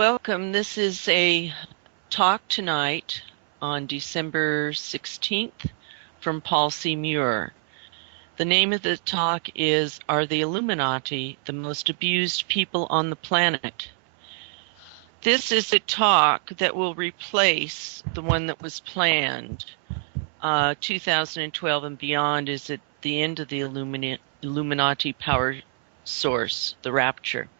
Welcome. This is a talk tonight on December 16th from Paul C. Muir. The name of the talk is, Are the Illuminati the Most Abused People on the Planet? This is a talk that will replace the one that was planned. 2012 and beyond is at the end of the Illuminati power source, the rapture,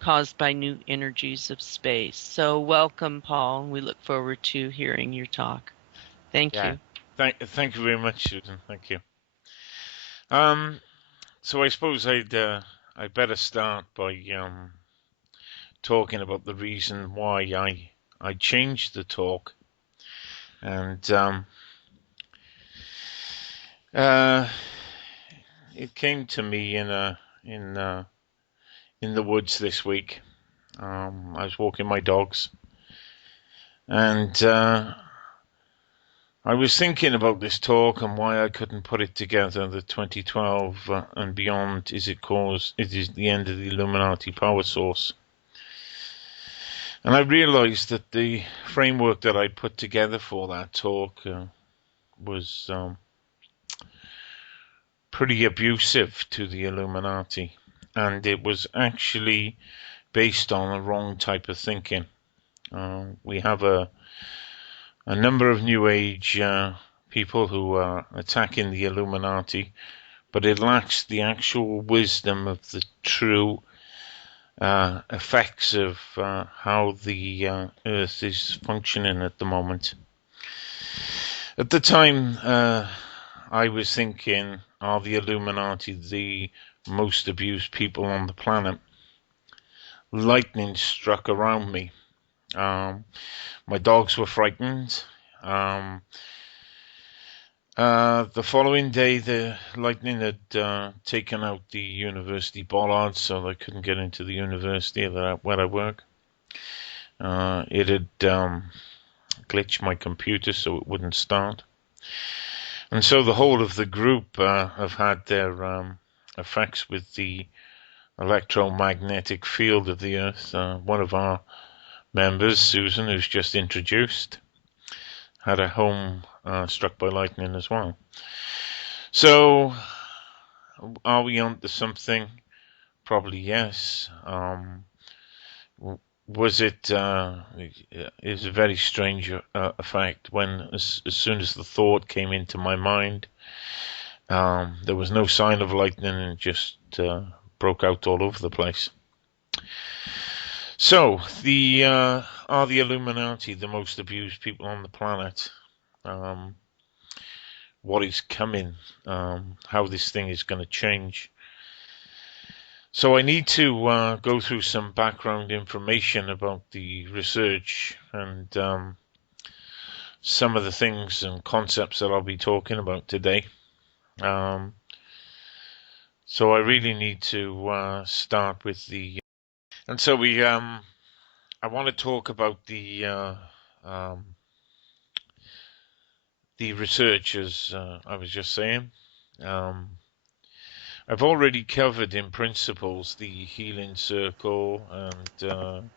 caused by new energies of space. So welcome, Paul. We look forward to hearing your talk. Thank you. Thank you very much, Susan. Thank you. So I suppose I'd better start by talking about the reason why I changed the talk, and it came to me in the woods this week. I was walking my dogs, and I was thinking about this talk and why I couldn't put it together. The 2012 and beyond is the end of the Illuminati power source. And I realized that the framework that I put together for that talk was pretty abusive to the Illuminati, and it was actually based on a wrong type of thinking. We have a number of New Age people who are attacking the Illuminati, but it lacks the actual wisdom of the true effects of how the Earth is functioning at the moment. At the time, I was thinking, are the Illuminati the most abused people on the planet? Lightning struck around me. My dogs were frightened. The following day, the lightning had taken out the university bollards, so I couldn't get into the university where I work. It had glitched my computer, so it wouldn't start. And so the whole of the group have had their effects with the electromagnetic field of the Earth. One of our members, Susan, who's just introduced, had a home struck by lightning as well. So, are we onto something? Probably yes. Was it? It was a very strange effect when, as soon as the thought came into my mind, there was no sign of lightning, and it just broke out all over the place. So, are the Illuminati the most abused people on the planet? What is coming? How this thing is going to change? So I need to go through some background information about the research and some of the things and concepts that I'll be talking about today. So I really need to start with the... And so I want to talk about the research, as I was just saying. I've already covered in principles the healing circle and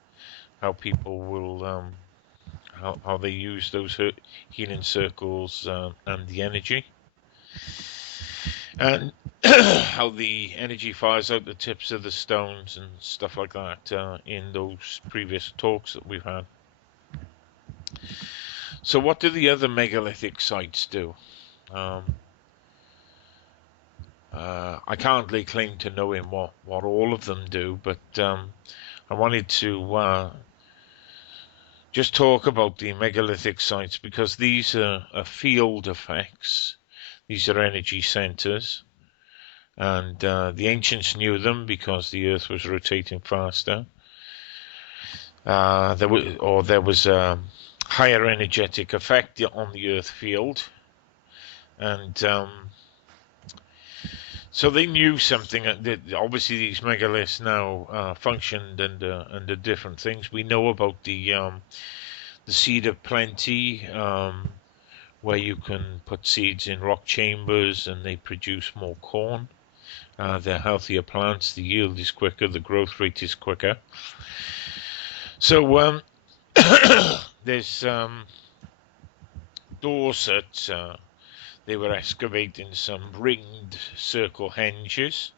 how people will how they use those healing circles and the energy, and how the energy fires out the tips of the stones and stuff like that in those previous talks that we've had. So what do the other megalithic sites do? I can't lay claim to knowing what all of them do, but I wanted to just talk about the megalithic sites because these are field effects. These are energy centers, and the ancients knew them because the Earth was rotating faster. There was a higher energetic effect on the Earth field, and so they knew something. Obviously, these megaliths now functioned under different things. We know about the seed of plenty, where you can put seeds in rock chambers and they produce more corn. They're healthier plants. The yield is quicker. The growth rate is quicker. So there's Dorset. They were excavating some ringed circle henges,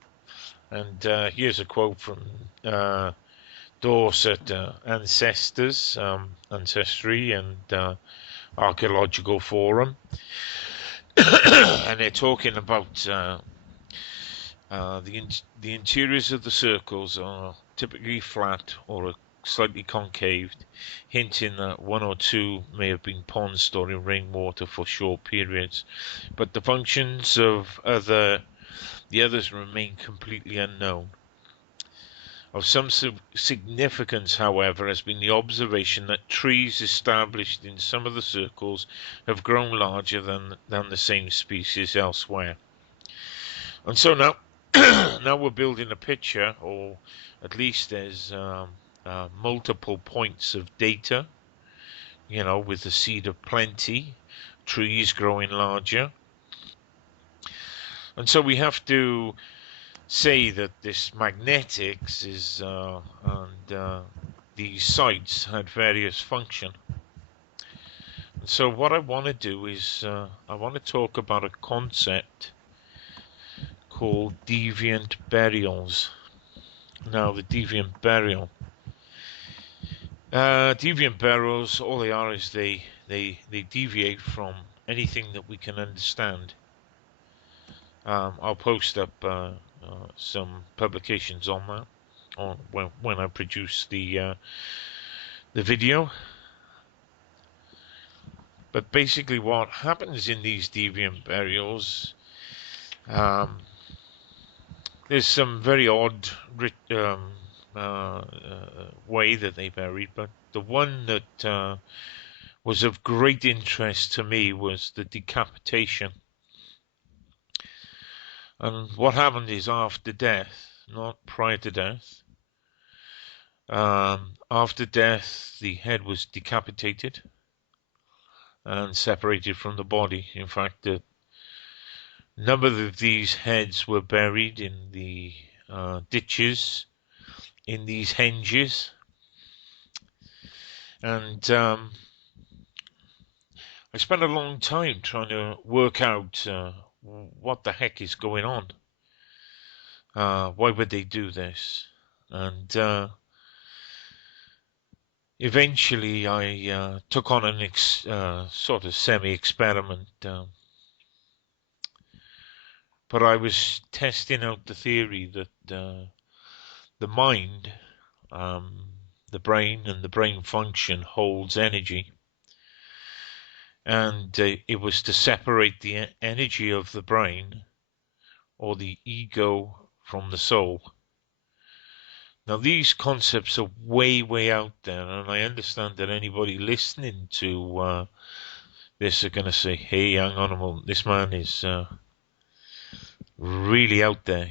and here's a quote from Dorset Ancestors, Ancestry, and Archaeological Forum, and they're talking about the interiors of the circles are typically flat or slightly concaved, hinting that one or two may have been ponds storing rainwater for short periods, but the functions of the others remain completely unknown. Of some significance, however, has been the observation that trees established in some of the circles have grown larger than the same species elsewhere. And so now now we're building a picture, or at least there's multiple points of data, with the seed of plenty, trees growing larger. And so we have to say that this magnetics is, and these sites had various function. And so what I want to do is I want to talk about a concept called deviant burials. Now, the deviant burial. Deviant burials, all they are is they deviate from anything that we can understand. I'll post up some publications on that when I produce the video. But basically, what happens in these deviant burials, there's some very odd way that they buried, but the one that was of great interest to me was the decapitation. And what happened is after death, not prior to death, after death the head was decapitated and separated from the body. In fact, a number of these heads were buried in the ditches in these henges, and I spent a long time trying to work out what the heck is going on. Why would they do this? And eventually I took on an sort of semi-experiment, but I was testing out the theory that the mind, the brain, and the brain function holds energy, and it was to separate the energy of the brain or the ego from the soul. Now, these concepts are way, way out there, and I understand that anybody listening to this are going to say, hey, hang on a moment, this man is really out there,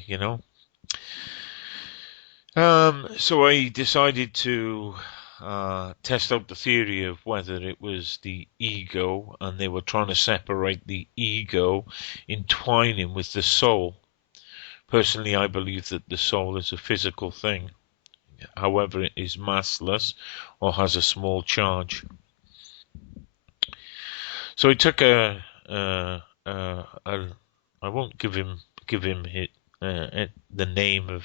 So I decided to test out the theory of whether it was the ego, and they were trying to separate the ego, entwining with the soul. Personally, I believe that the soul is a physical thing. However, it is massless or has a small charge. So I took I won't give him the name of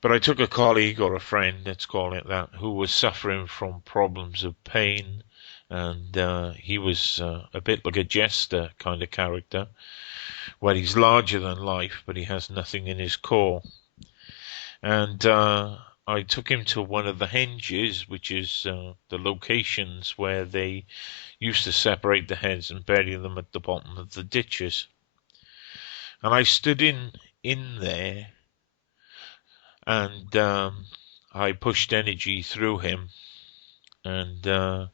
but I took a colleague or a friend, let's call it that, who was suffering from problems of pain, and he was a bit like a jester kind of character, where he's larger than life, but he has nothing in his core. And I took him to one of the henges, which is the locations where they used to separate the heads and bury them at the bottom of the ditches. And I stood in there, and I pushed energy through him, and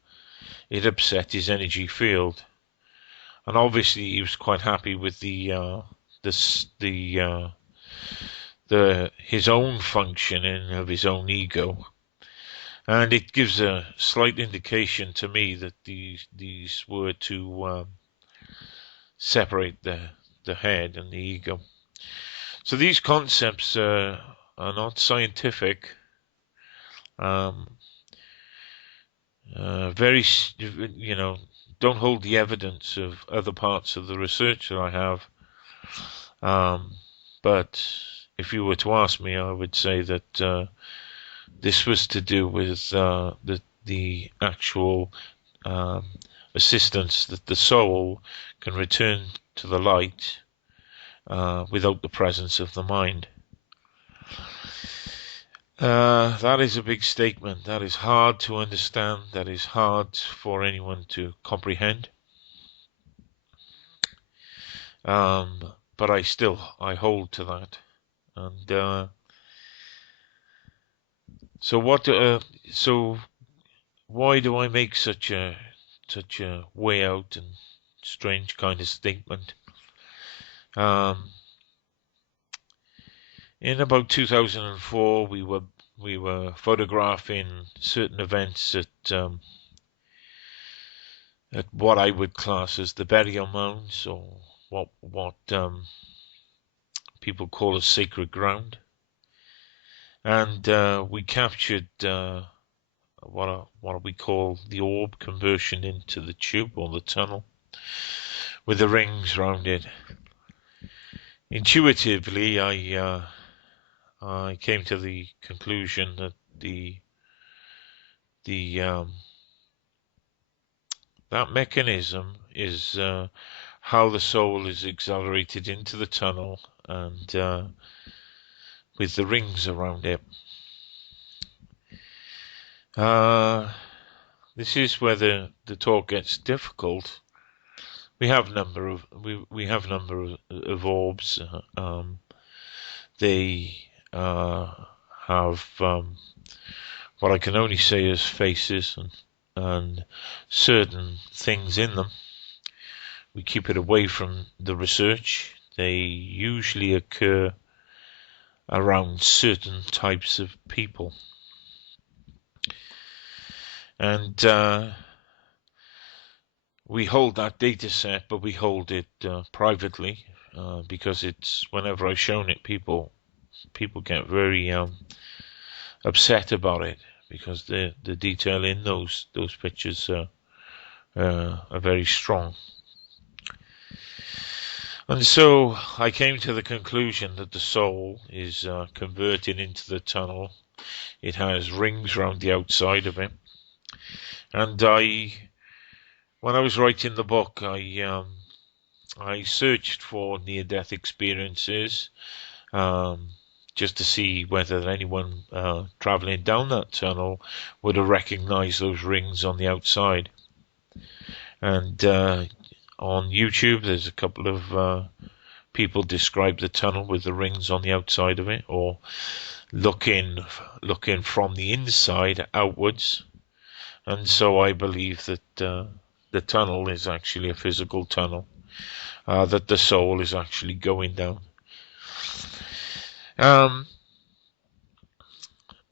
it upset his energy field. And obviously, he was quite happy with his own functioning of his own ego, and it gives a slight indication to me that these were to separate the head and the ego. So these concepts are not scientific. Um, very, don't hold the evidence of other parts of the research that I have. But if you were to ask me, I would say that this was to do with the actual um, assistance that the soul can return to the light without the presence of the mind. That is a big statement. That is hard to understand. That is hard for anyone to comprehend. But I hold to that. And so why do I make such a way out and strange kind of statement? In about 2004, we were photographing certain events at what I would class as the burial mounds, or what people call a sacred ground, and we captured what we call the orb conversion into the tube or the tunnel with the rings around it. Intuitively, I came to the conclusion that that mechanism is how the soul is accelerated into the tunnel, and with the rings around it. This is where the talk gets difficult. We have number of orbs. They have what I can only say is faces and certain things in them. We keep it away from the research. They usually occur around certain types of people. And we hold that data set, but we hold it privately because it's, whenever I've shown it, people get very upset about it, because the detail in those pictures are very strong. And so I came to the conclusion that the soul is converted into the tunnel. It has rings around the outside of it. And when I was writing the book, I searched for near-death experiences, just to see whether anyone traveling down that tunnel would have recognized those rings on the outside. And on YouTube, there's a couple of people describe the tunnel with the rings on the outside of it, or looking from the inside outwards. And so I believe that the tunnel is actually a physical tunnel, that the soul is actually going down. And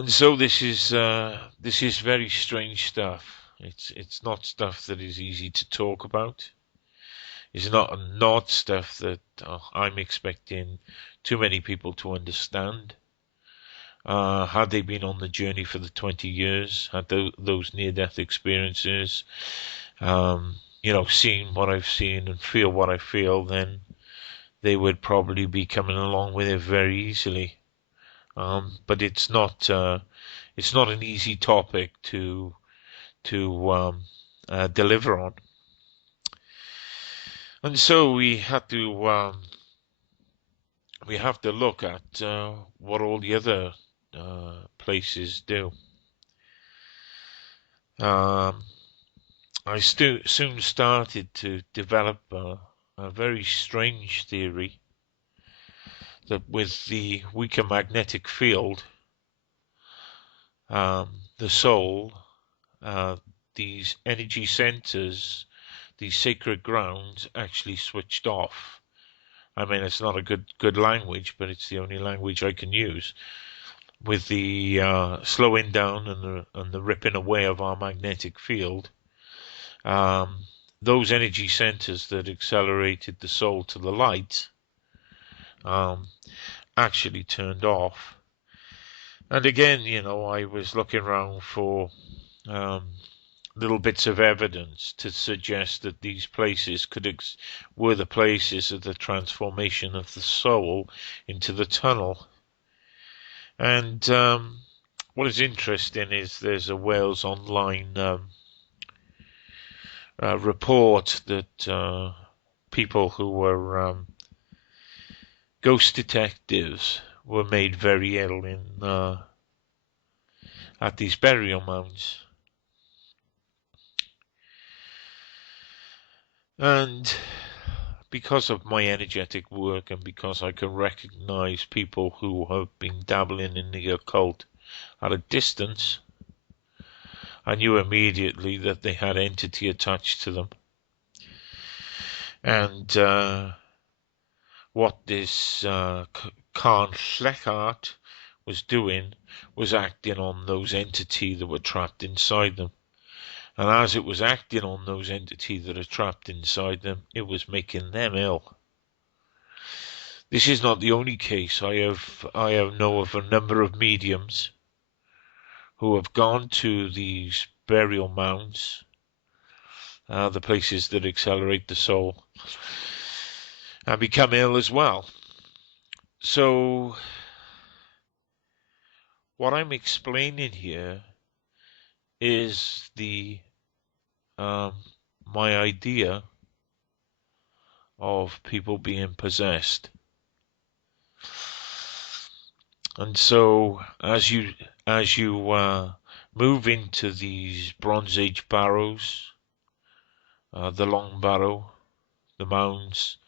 so this is very strange stuff. It's not stuff that is easy to talk about. It's not stuff that I'm expecting too many people to understand. Had they been on the journey for the 20 years, had those near-death experiences, seeing what I've seen and feel what I feel, then they would probably be coming along with it very easily. But it's not an easy topic to deliver on. And so we have to look at what all the other places do. I soon started to develop a very strange theory that with the weaker magnetic field, the soul, these energy centers, these sacred grounds, actually switched off. I mean, it's not a good language, but it's the only language I can use. With the slowing down and the ripping away of our magnetic field, those energy centers that accelerated the soul to the light actually turned off. And again, you know, I was looking around for little bits of evidence to suggest that these places were the places of the transformation of the soul into the tunnel. And what is interesting is there's a Wales Online report that people who were ghost detectives were made very ill at these burial mounds. And because of my energetic work and because I can recognize people who have been dabbling in the occult at a distance, I knew immediately that they had entity attached to them. And what this Khan Schleckart was doing was acting on those entities that were trapped inside them. And as it was acting on those entities that are trapped inside them, it was making them ill. This is not the only case. I know of a number of mediums who have gone to these burial mounds, the places that accelerate the soul, and become ill as well. So what I'm explaining here is my idea of people being possessed. And so as you move into these Bronze Age barrows, the Long Barrow, the mounds,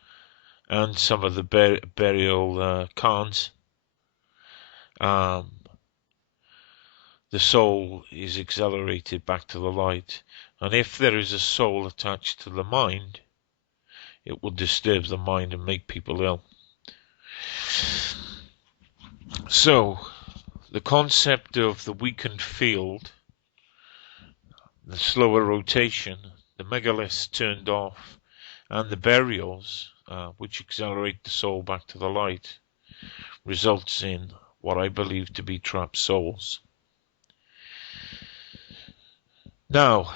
and some of the burial cairns, the soul is accelerated back to the light. And if there is a soul attached to the mind, it will disturb the mind and make people ill. So, the concept of the weakened field, the slower rotation, the megaliths turned off, and the burials, which accelerate the soul back to the light, results in what I believe to be trapped souls. Now,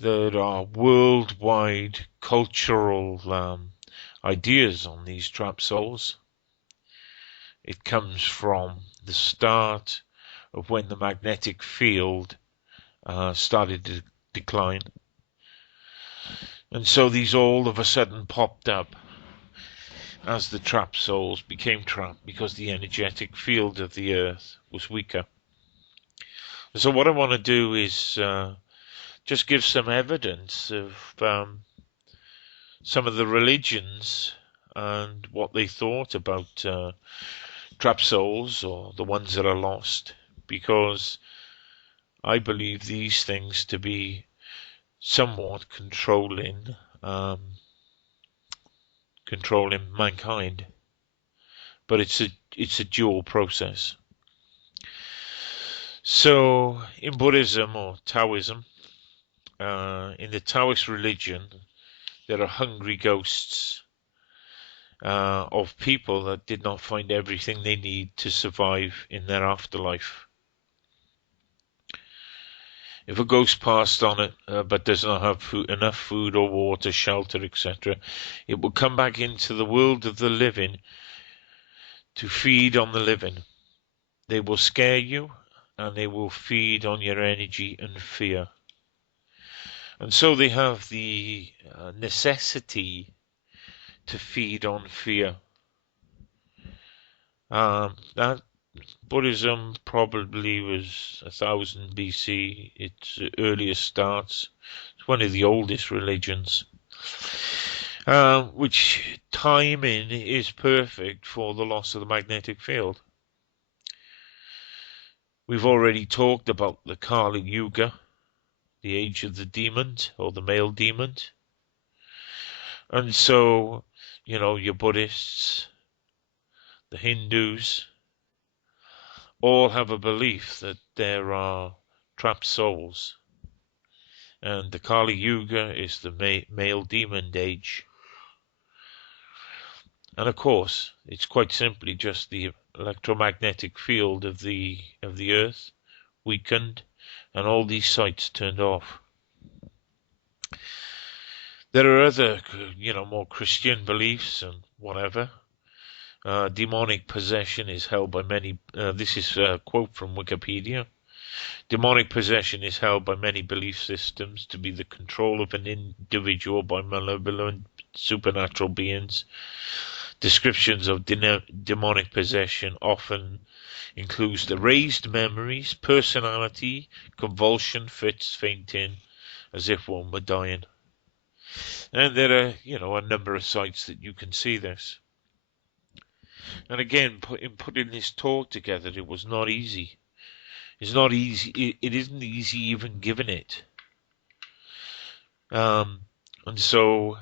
there are worldwide cultural ideas on these trapped souls. It comes from the start of when the magnetic field started to decline. And so these all of a sudden popped up as the trapped souls became trapped because the energetic field of the earth was weaker. So what I want to do is just give some evidence of some of the religions and what they thought about trapped souls, or the ones that are lost, because I believe these things to be somewhat controlling mankind. But it's a dual process. So in Buddhism or Taoism, in the Taoist religion, there are hungry ghosts of people that did not find everything they need to survive in their afterlife. If a ghost passed on it but does not have enough food or water, shelter, etc., it will come back into the world of the living to feed on the living. They will scare you, and they will feed on your energy and fear. And so they have the necessity to feed on fear. That Buddhism probably was 1000 BC. Its earliest starts. It's one of the oldest religions, which timing is perfect for the loss of the magnetic field. We've already talked about the Kali Yuga, the age of the demon, or the male demon. And so, you know, your Buddhists, the Hindus, all have a belief that there are trapped souls. And the Kali Yuga is the male demon age. And of course, it's quite simply just the electromagnetic field of the Earth weakened, and all these sites turned off. There are other, more Christian beliefs and whatever. Demonic possession is held by many. This is a quote from Wikipedia. Demonic possession is held by many belief systems to be the control of an individual by malevolent supernatural beings. Descriptions of demonic possession often includes the raised memories, personality, convulsion, fits, fainting, as if one were dying. And there are, a number of sites that you can see this. And again, in putting this talk together, it was not easy. It's not easy. It isn't easy even giving it. And so,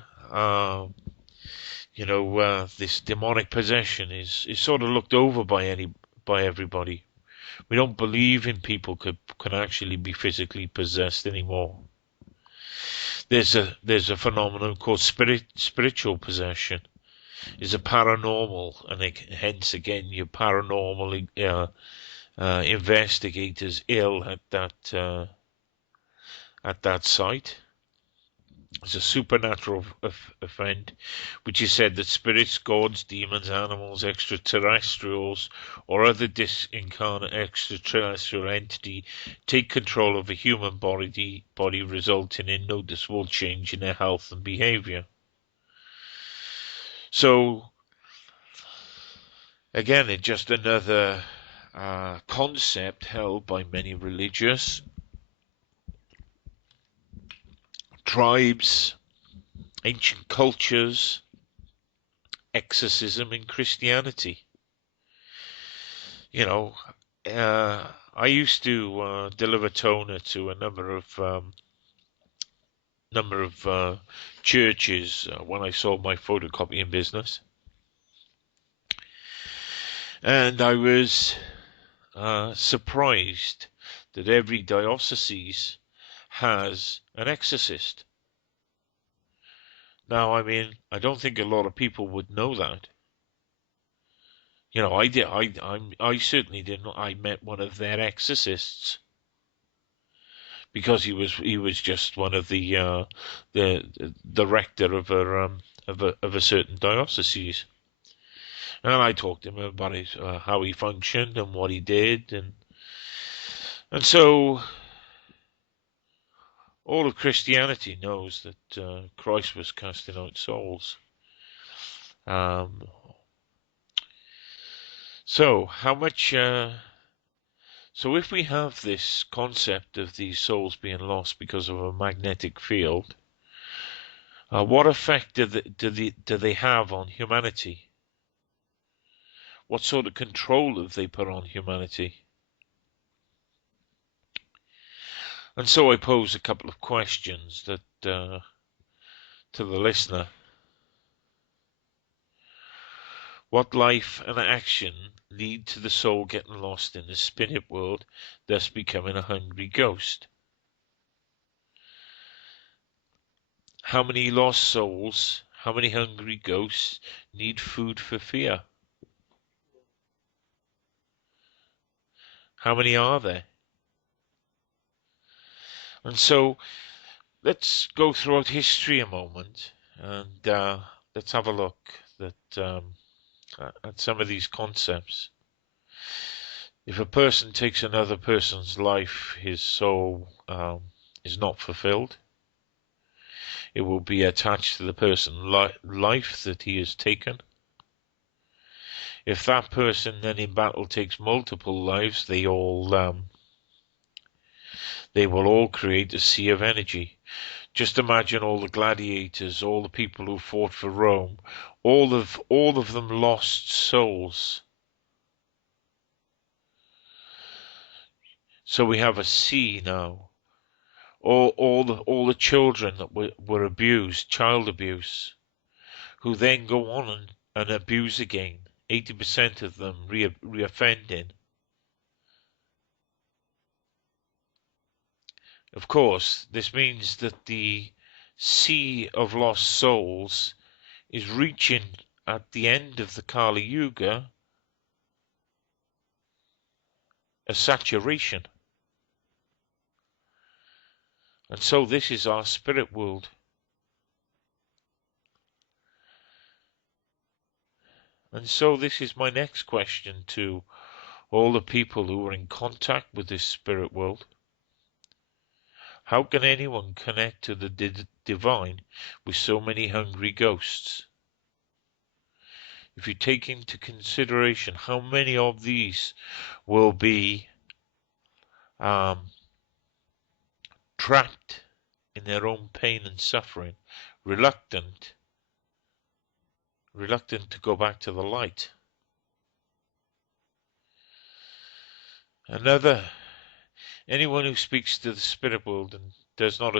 this demonic possession is sort of looked over by everybody. We don't believe in people can actually be physically possessed anymore. There's a phenomenon called spiritual possession. It's a paranormal, and hence again your paranormal investigators ill at that site. It's a supernatural event, which is said that spirits, gods, demons, animals, extraterrestrials, or other disincarnate extraterrestrial entity take control of a human body, resulting in noticeable change in their health and behavior. So, again, it's just another concept held by many religious tribes, ancient cultures, exorcism in Christianity. I used to deliver toner to a number of churches when I sold my photocopying business, and I was surprised that every diocese has an exorcist. Now, I don't think a lot of people would know that. I did. I certainly didn't. I met one of their exorcists because he was just one of the rector of a certain diocese, and I talked to him about how he functioned and what he did, and so. All of Christianity knows that Christ was casting out souls. So how much? So if we have this concept of these souls being lost because of a magnetic field, what effect do they have on humanity? What sort of control have they put on humanity? And so I pose a couple of questions that to the listener. What life and action lead to the soul getting lost in the spirit world, thus becoming a hungry ghost? How many lost souls, how many hungry ghosts need food for fear? How many are there? And so let's go throughout history a moment, and let's have a look at some of these concepts. If a person takes another person's life, his soul is not fulfilled. It will be attached to the person's life that he has taken. If that person then in battle takes multiple lives, they will all create a sea of energy. Just imagine all the gladiators, all the people who fought for Rome, all of them lost souls. So we have a sea now. All the children that were abused, child abuse, who then go on and abuse again. 80% of them reoffending. Of course, this means that the sea of lost souls is reaching at the end of the Kali Yuga a saturation. And so this is our spirit world. And so this is my next question to all the people who are in contact with this spirit world. How can anyone connect to the divine with so many hungry ghosts? If you take into consideration how many of these will be trapped in their own pain and suffering, reluctant to go back to the light. Anyone who speaks to the spirit world and does not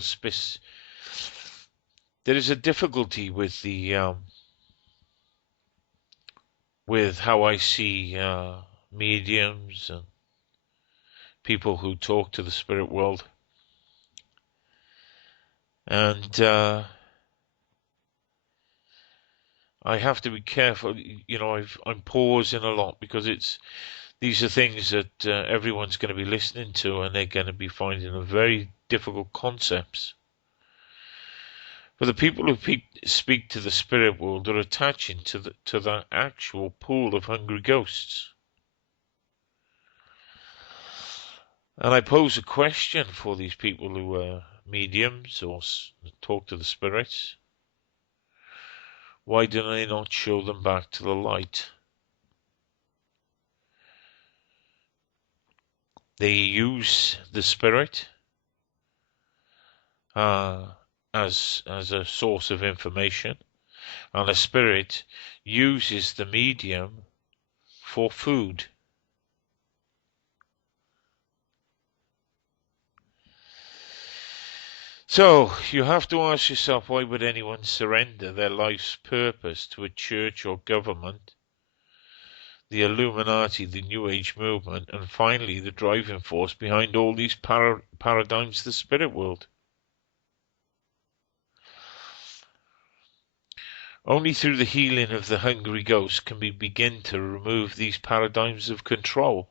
there is a difficulty with with how I see mediums and people who talk to the spirit world. And I have to be careful. I'm pausing a lot because these are things that everyone's going to be listening to, and they're going to be finding them very difficult concepts. But the people who speak to the spirit world are attaching to the actual pool of hungry ghosts. And I pose a question for these people who are mediums or talk to the spirits. Why do they not show them back to the light? They use the spirit as a source of information, and the spirit uses the medium for food. So you have to ask yourself, why would anyone surrender their life's purpose to a church or government, the Illuminati, the New Age movement, and finally the driving force behind all these paradigms of the spirit world? Only through the healing of the hungry ghost can we begin to remove these paradigms of control.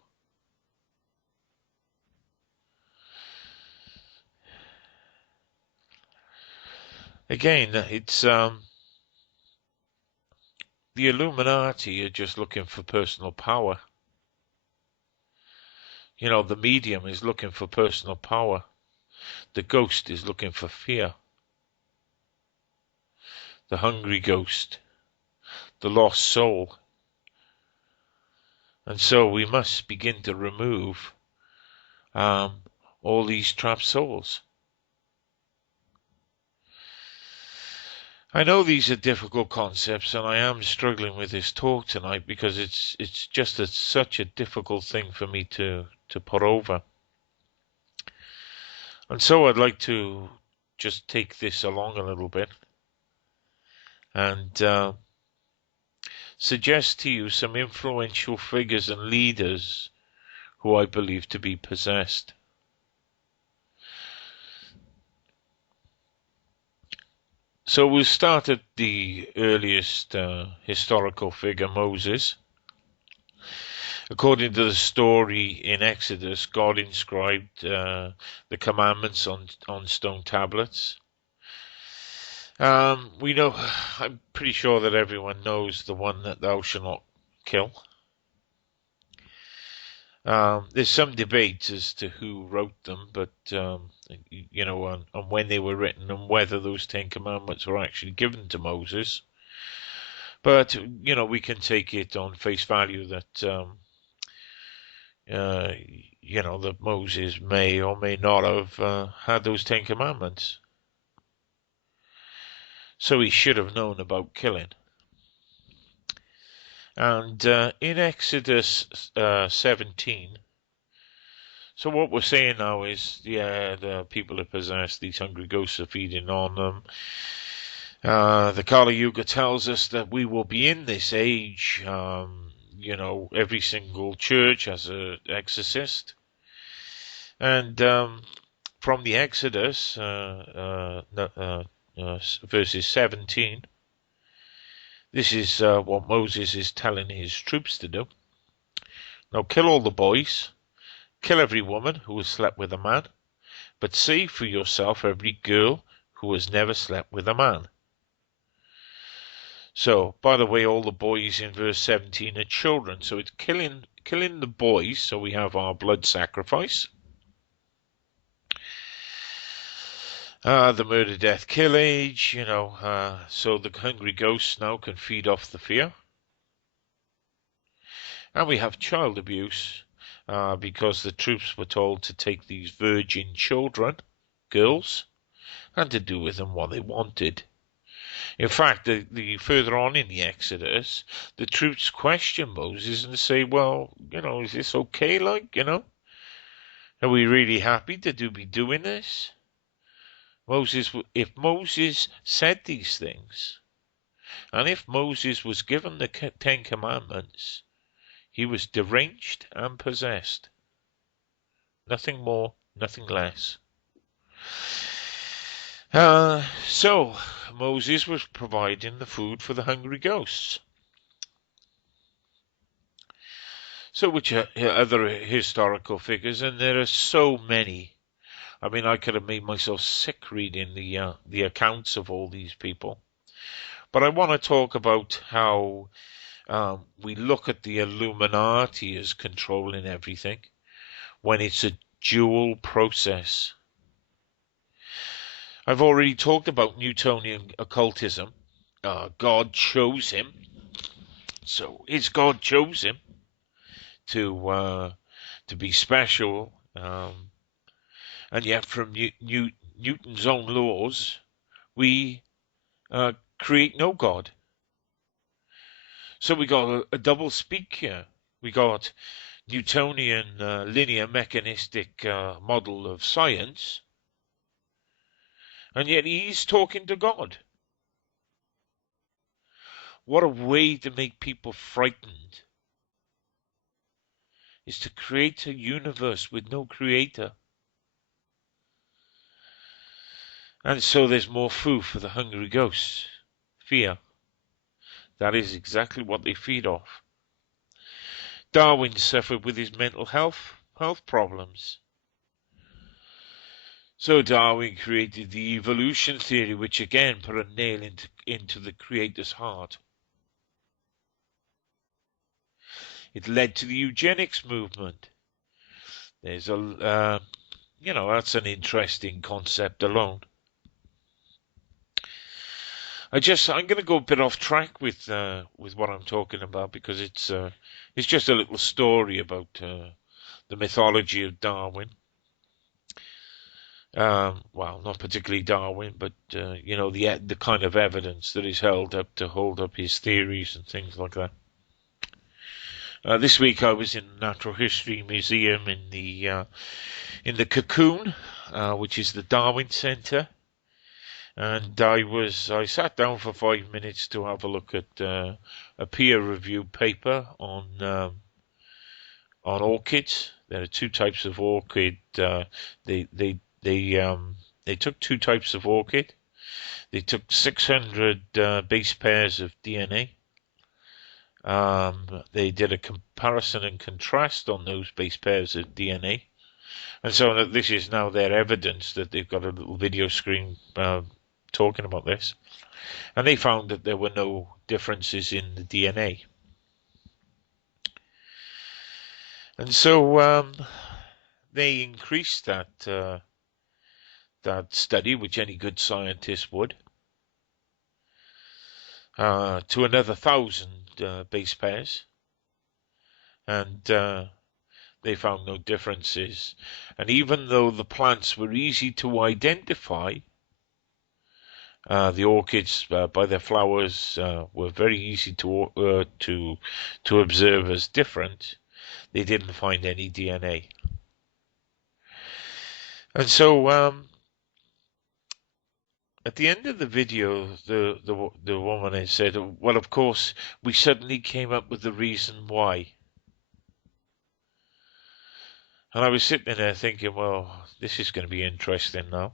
Again, it's the Illuminati are just looking for personal power. The medium is looking for personal power. The ghost is looking for fear. The hungry ghost, the lost soul. And so we must begin to remove all these trapped souls. I know these are difficult concepts, and I am struggling with this talk tonight because it's just such a difficult thing for me to put over. And so I'd like to just take this along a little bit and suggest to you some influential figures and leaders who I believe to be possessed. So we'll start at the earliest historical figure, Moses. According to the story in Exodus, God inscribed the commandments on stone tablets. We know, I'm pretty sure that everyone knows the one that thou shalt not kill. There's some debate as to who wrote them, but on when they were written and whether those 10 commandments were actually given to Moses. But we can take it on face value that that Moses may or may not have had those 10 commandments. So he should have known about killing. And in Exodus 17, so what we're saying now is, the people are possessed, these hungry ghosts are feeding on them. The Kali Yuga tells us that we will be in this age. Every single church has an exorcist. And from the Exodus, verses 17, this is what Moses is telling his troops to do. Now kill all the boys, Kill every woman who has slept with a man, but save for yourself every girl who has never slept with a man. So, by the way, all the boys in verse 17 are children. So it's killing the boys. So we have our blood sacrifice. The murder, death, kill age, so the hungry ghosts now can feed off the fear. And we have child abuse, because the troops were told to take these virgin children, girls, and to do with them what they wanted. In fact, the further on in the Exodus, the troops question Moses and say, well, is this okay? Are we really happy to be doing this? If Moses said these things, and if Moses was given the Ten Commandments, he was deranged and possessed. Nothing more, nothing less. So Moses was providing the food for the hungry ghosts. So which are other historical figures, and there are so many. I mean, I could have made myself sick reading the accounts of all these people. But I want to talk about how we look at the Illuminati as controlling everything when it's a dual process. I've already talked about Newtonian occultism. God chose him. So his God chose him to be special. And yet from Newton's own laws, we create no God. So we got a double speak here. We got Newtonian linear mechanistic model of science, and yet he's talking to God. What a way to make people frightened, is to create a universe with no creator. And so there's more food for the hungry ghosts. Fear. That is exactly what they feed off. Darwin suffered with his mental health problems. So Darwin created the evolution theory, which again put a nail into the creator's heart. It led to the eugenics movement. There's that's an interesting concept alone. I'm going to go a bit off track with what I'm talking about, because it's just a little story about the mythology of Darwin. Well, not particularly Darwin, but the kind of evidence that is held up to hold up his theories and things like that. This week I was in the Natural History Museum in the Cocoon, which is the Darwin Centre. And I sat down for 5 minutes to have a look at a peer-reviewed paper on orchids. There are two types of orchid. They took two types of orchid. They took 600 base pairs of DNA. They did a comparison and contrast on those base pairs of DNA. And so this is now their evidence that they've got a little video screen talking about this, and they found that there were no differences in the DNA. And so they increased that study, which any good scientist would, to another 1,000 base pairs, and they found no differences. And even though the plants were easy to identify, the orchids, by their flowers, were very easy to observe as different. They didn't find any DNA, and so at the end of the video, the woman had said, "Well, of course, we suddenly came up with the reason why." And I was sitting there thinking, well, this is going to be interesting now.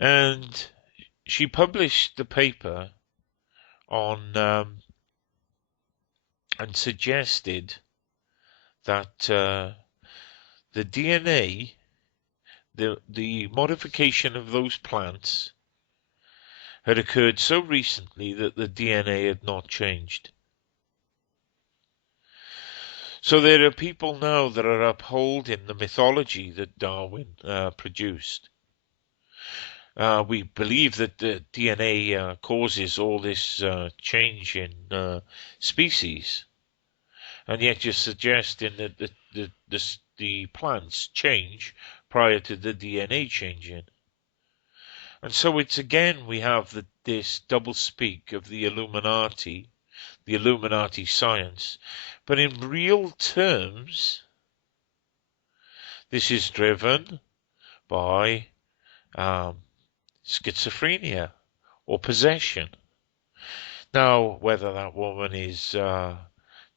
And she published the paper on and suggested that the DNA, the modification of those plants had occurred so recently that the DNA had not changed. So there are people now that are upholding the mythology that Darwin produced. We believe that the DNA causes all this change in species, and yet you're suggesting that the plants change prior to the DNA changing. And so it's again, we have this double speak of the Illuminati science. But in real terms, this is driven by schizophrenia or possession. Now, whether that woman is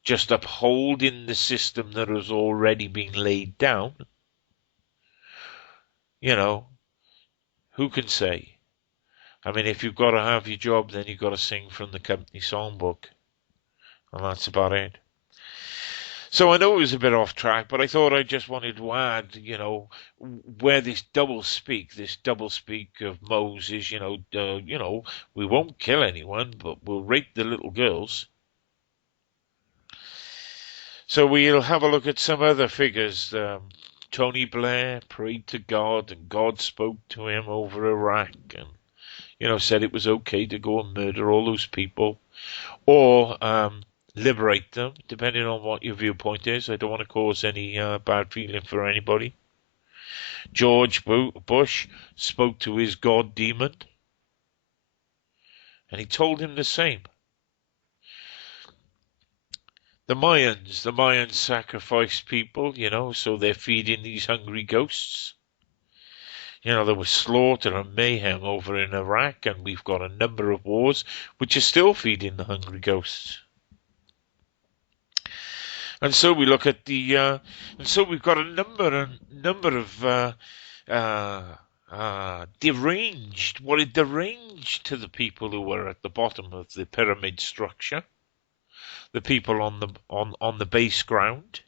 just upholding the system that has already been laid down, who can say? I mean, if you've got to have your job, then you've got to sing from the company songbook. And that's about it. So I know it was a bit off track, but I thought I just wanted to add, where this double speak of Moses, we won't kill anyone, but we'll rape the little girls. So we'll have a look at some other figures. Tony Blair prayed to God, and God spoke to him over Iraq, and said it was okay to go and murder all those people, or liberate them, depending on what your viewpoint is. I don't want to cause any bad feeling for anybody. George Bush spoke to his god demon, and he told him the same. The Mayans sacrificed people, so they're feeding these hungry ghosts. There was slaughter and mayhem over in Iraq, and we've got a number of wars which are still feeding the hungry ghosts. And so we look at and so we've got a number of deranged to the people who were at the bottom of the pyramid structure, the people on the base ground,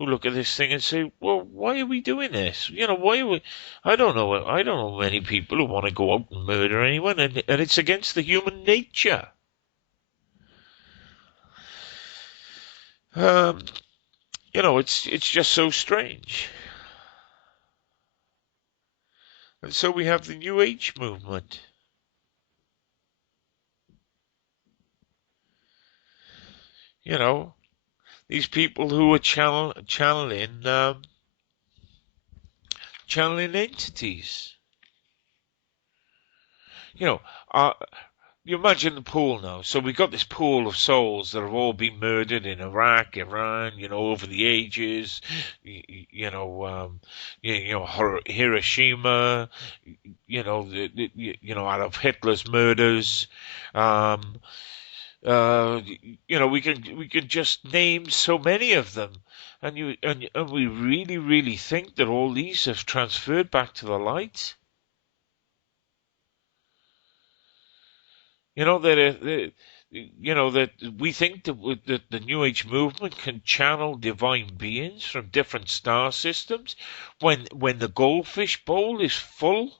who look at this thing and say, well, why are we doing this? Why are we? I don't know many people who want to go out and murder anyone, and it's against the human nature. It's just so strange. And so we have the New Age movement. These people who are channeling entities. You imagine the pool now. So we've got this pool of souls that have all been murdered in Iraq, Iran, over the ages, Hiroshima, out of Hitler's murders. We can just name so many of them, and we really, really think that all these have transferred back to the light. That we think that the New Age movement can channel divine beings from different star systems when the goldfish bowl is full.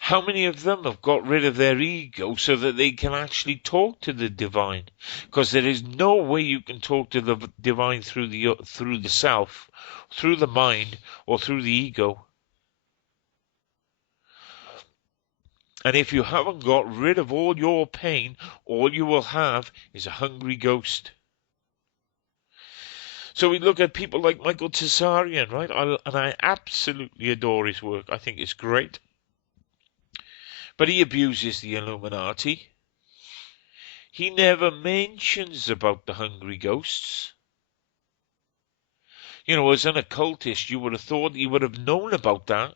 How many of them have got rid of their ego so that they can actually talk to the divine? Because there is no way you can talk to the divine through the self, through the mind, or through the ego. And if you haven't got rid of all your pain, all you will have is a hungry ghost. So we look at people like Michael Tsarian, right? And I absolutely adore his work. I think it's great. But he abuses the Illuminati. He never mentions about the hungry ghosts. As an occultist, you would have thought he would have known about that.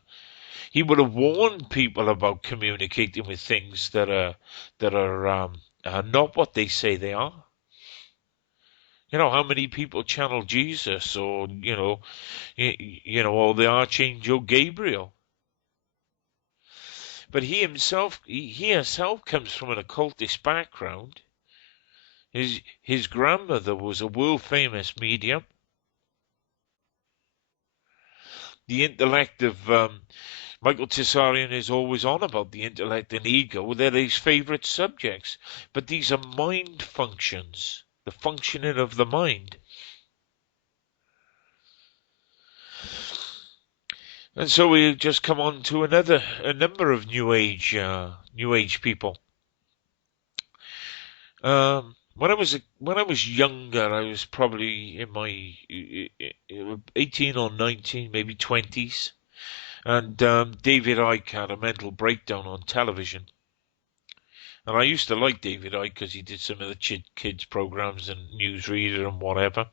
He would have warned people about communicating with things that are not what they say they are. How many people channel Jesus or or the Archangel Gabriel? But he himself comes from an occultist background. His grandmother was a world-famous medium. The intellect of Michael Tsarian is always on about the intellect and ego. They're his favorite subjects. But these are mind functions, the functioning of the mind. And so we just come on to a number of New Age people. When I was younger, I was probably in my 18 or 19, maybe 20s, and David Icke had a mental breakdown on television. And I used to like David Icke because he did some of the kids programs and Newsreader and whatever.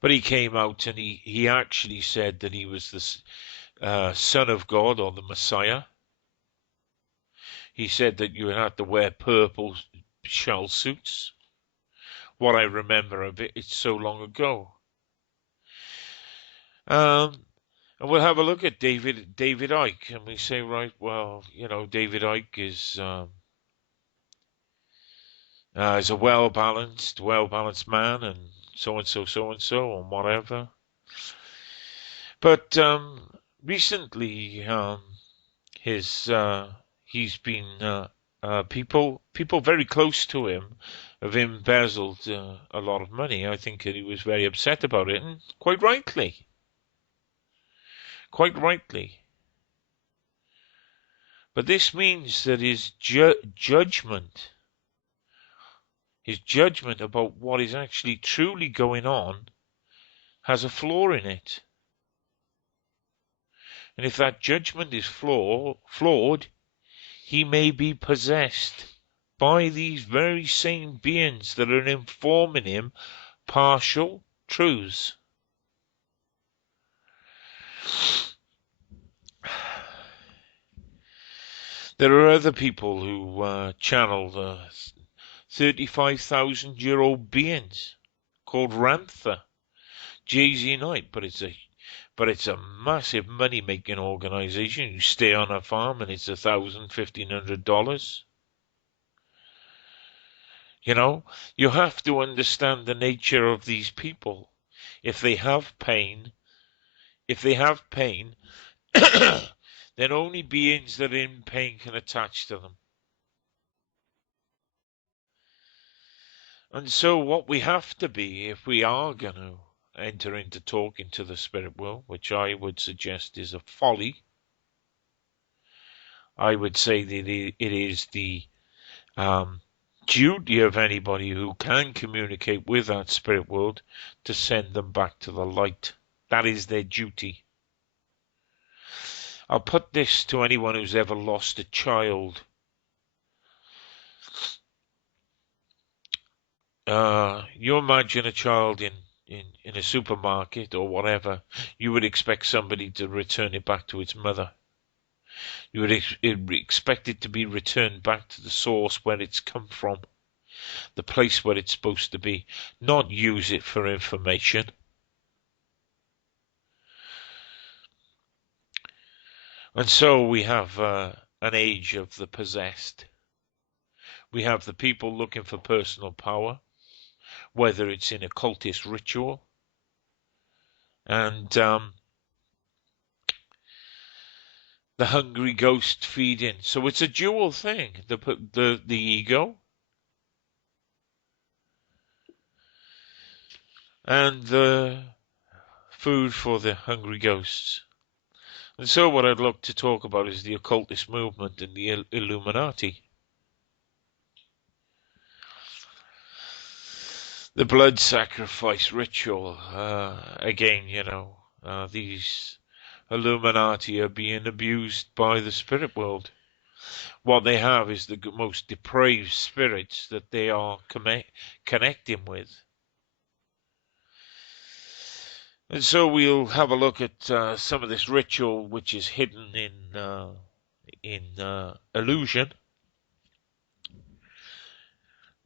But he came out and he actually said that he was the Son of God or the Messiah. He said that you had to wear purple shell suits. What I remember of it, it's so long ago. And we'll have a look at David Icke, and we say, right, well, David Icke is a well-balanced man, and so and so, and whatever. But recently, he's been people very close to him have embezzled a lot of money. I think that he was very upset about it, and quite rightly. But this means that his judgment about what is actually truly going on has a flaw in it. And if that judgment is flawed, he may be possessed by these very same beings that are informing him partial truths. There are other people who channel the 35,000-year-old beings called Ramtha, Jay-Z Knight, but it's a massive money-making organization. You stay on a farm and it's $1,000, $1,500. You have to understand the nature of these people. If they have pain, then only beings that are in pain can attach to them. And so what we have to be, if we are going to enter into talking to the spirit world, which I would suggest is a folly, I would say that it is the duty of anybody who can communicate with that spirit world to send them back to the light. That is their duty. I'll put this to anyone who's ever lost a child. You imagine a child in a supermarket or whatever, you would expect somebody to return it back to its mother. You would expect it to be returned back to the source where it's come from, the place where it's supposed to be, not use it for information. And so we have an age of the possessed. We have the people looking for personal power, whether it's in occultist ritual, and the hungry ghost feeding. So it's a dual thing: the ego and the food for the hungry ghosts. And so what I'd like to talk about is the occultist movement and the Illuminati. The blood sacrifice ritual. Again, these Illuminati are being abused by the spirit world. What they have is the most depraved spirits that they are connecting with. And so we'll have a look at some of this ritual, which is hidden in illusion.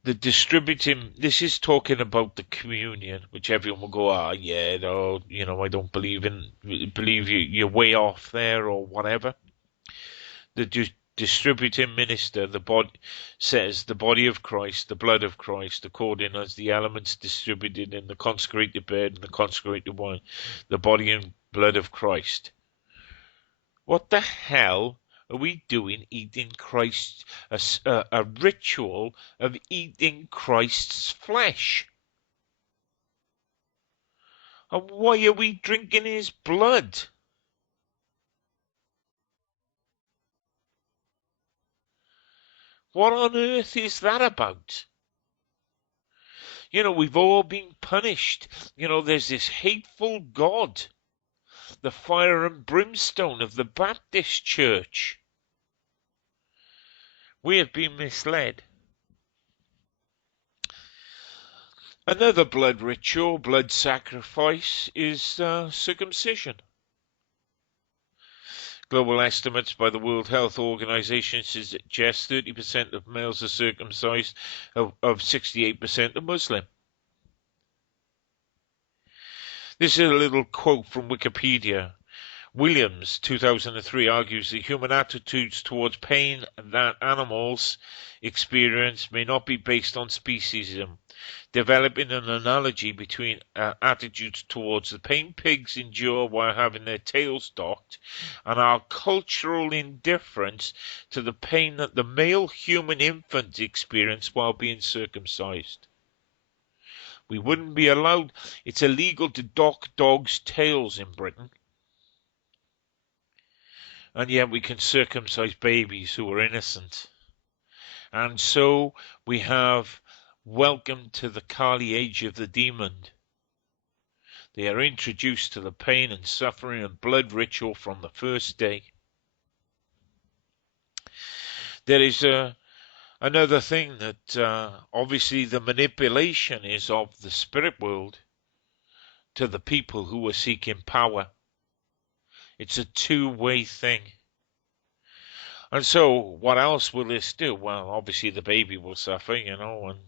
The distributing. This is talking about the communion, which everyone will go, I don't believe you're way off there or whatever. The distributing minister, the body says the body of Christ, the blood of Christ, according as the elements distributed in the consecrated bread and the consecrated wine, the body and blood of Christ. What the hell are we doing eating Christ, a ritual of eating Christ's flesh? And why are we drinking his blood? What on earth is that about? We've all been punished. There's this hateful God, the fire and brimstone of the Baptist Church. We have been misled. Another blood ritual, blood sacrifice, is circumcision. Global estimates by the World Health Organization suggest 30% of males are circumcised, of 68% are Muslim. This is a little quote from Wikipedia. Williams, 2003, argues that human attitudes towards pain that animals experience may not be based on speciesism, developing an analogy between attitudes towards the pain pigs endure while having their tails docked and our cultural indifference to the pain that the male human infants experience while being circumcised. We wouldn't be allowed. It's illegal to dock dogs' tails in Britain. And yet we can circumcise babies who are innocent. And so we have welcome to the Kali age of the demon. They are introduced to the pain and suffering and blood ritual from the first day. There is another thing that obviously the manipulation is of the spirit world to the people who are seeking power. It's a two-way thing. And so what else will this do? Well, obviously the baby will suffer, and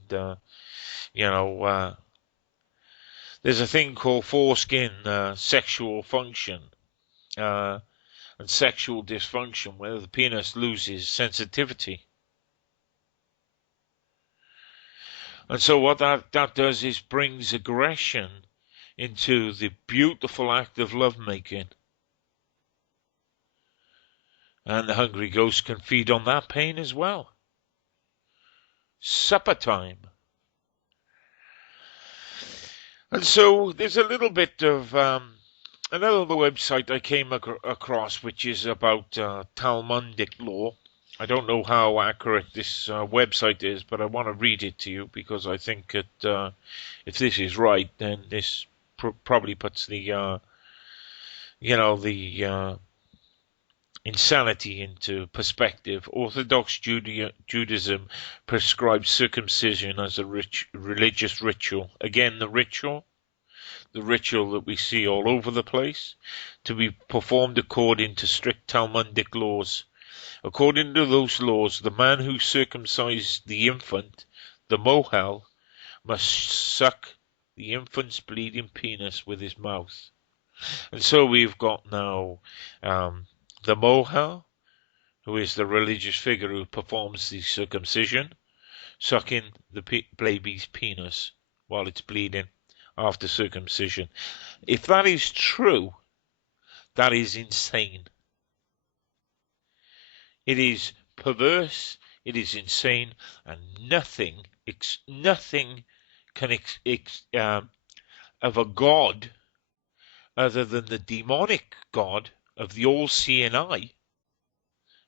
there's a thing called foreskin sexual function and sexual dysfunction, where the penis loses sensitivity. And so what that does is brings aggression into the beautiful act of lovemaking. And the hungry ghost can feed on that pain as well. Supper time. And so there's a little bit of another website I came across, which is about Talmudic law. I don't know how accurate this website is, but I want to read it to you because I think that if this is right, then this probably puts the insanity into perspective. Orthodox Judaism prescribes circumcision as a religious ritual. Again, the ritual that we see all over the place, to be performed according to strict Talmudic laws. According to those laws, the man who circumcised the infant, the mohel, must suck the infant's bleeding penis with his mouth. And so we've got now the mohel, who is the religious figure who performs the circumcision, sucking the baby's penis while it's bleeding after circumcision. If that is true, that is insane. It is perverse, it is insane, and nothing can of a God other than the demonic God of the all-seeing eye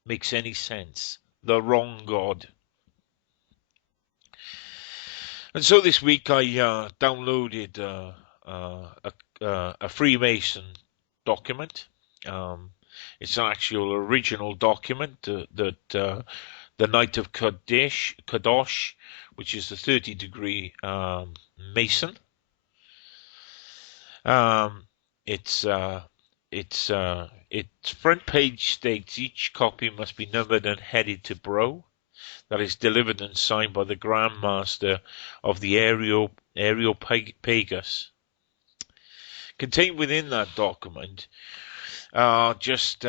makes any sense. The wrong God. And so this week I downloaded a Freemason document. It's an actual original document that the Knight of Kadosh, which is the 30-degree Mason. Its front page states each copy must be numbered and headed to Bro. That is delivered and signed by the Grand Master of the Areopagus. Contained within that document are just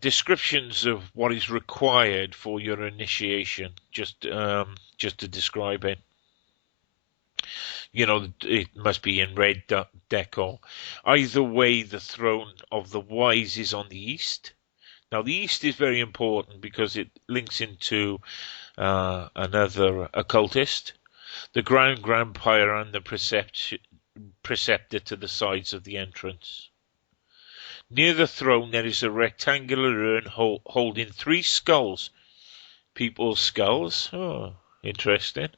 descriptions of what is required for your initiation, just to describe it. You know, it must be in red decor. Either way, the throne of the wise is on the east. Now, the east is very important because it links into another occultist, the Grand Grandpire and the preceptor to the sides of the entrance. Near the throne there is a rectangular urn holding 3 skulls. People's skulls? Oh, interesting.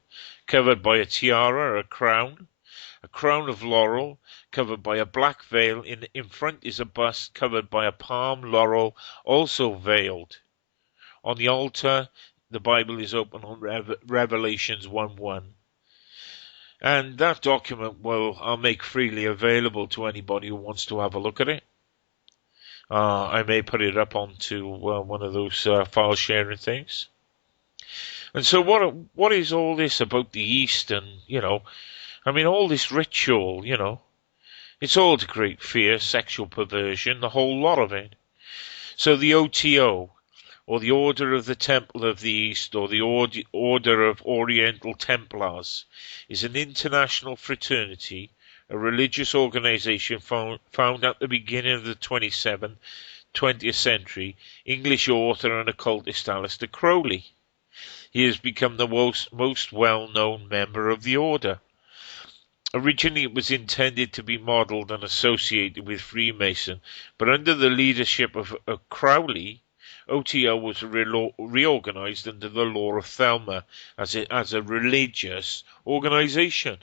Covered by a tiara, a crown of laurel, covered by a black veil. In front is a bust covered by a palm laurel, also veiled. On the altar, the Bible is open on Revelations 1:1. And that document I'll make freely available to anybody who wants to have a look at it. I may put it up onto one of those file sharing things. And so what is all this about the East? And, all this ritual, it's all to create fear, sexual perversion, the whole lot of it. So the OTO, or the Order of the Temple of the East, or the Order of Oriental Templars, is an international fraternity, a religious organization found at the beginning of the 20th century. English author and occultist Aleister Crowley. He has become the most well-known member of the order. Originally it was intended to be modelled and associated with Freemason, but under the leadership of Crowley, OTO was reorganized under the Law of Thelma as a religious organization.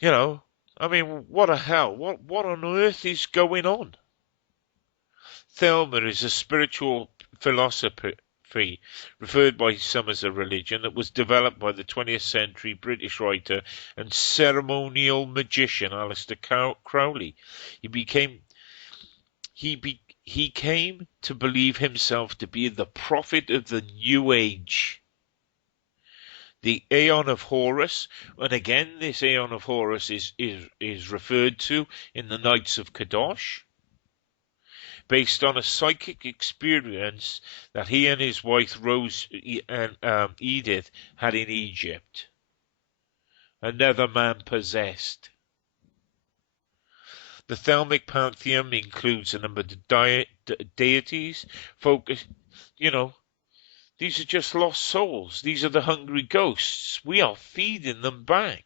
What the hell? What on earth is going on? Thelma is a spiritual philosophy, referred by some as a religion, that was developed by the 20th century British writer and ceremonial magician Aleister Crowley. He came to believe himself to be the prophet of the New Age. The Aeon of Horus, and again this Aeon of Horus is referred to in the Knights of Kadosh, based on a psychic experience that he and his wife Edith had in Egypt. Another man possessed. The Thelmic pantheon includes a number of deities, these are just lost souls. These are the hungry ghosts. We are feeding them back.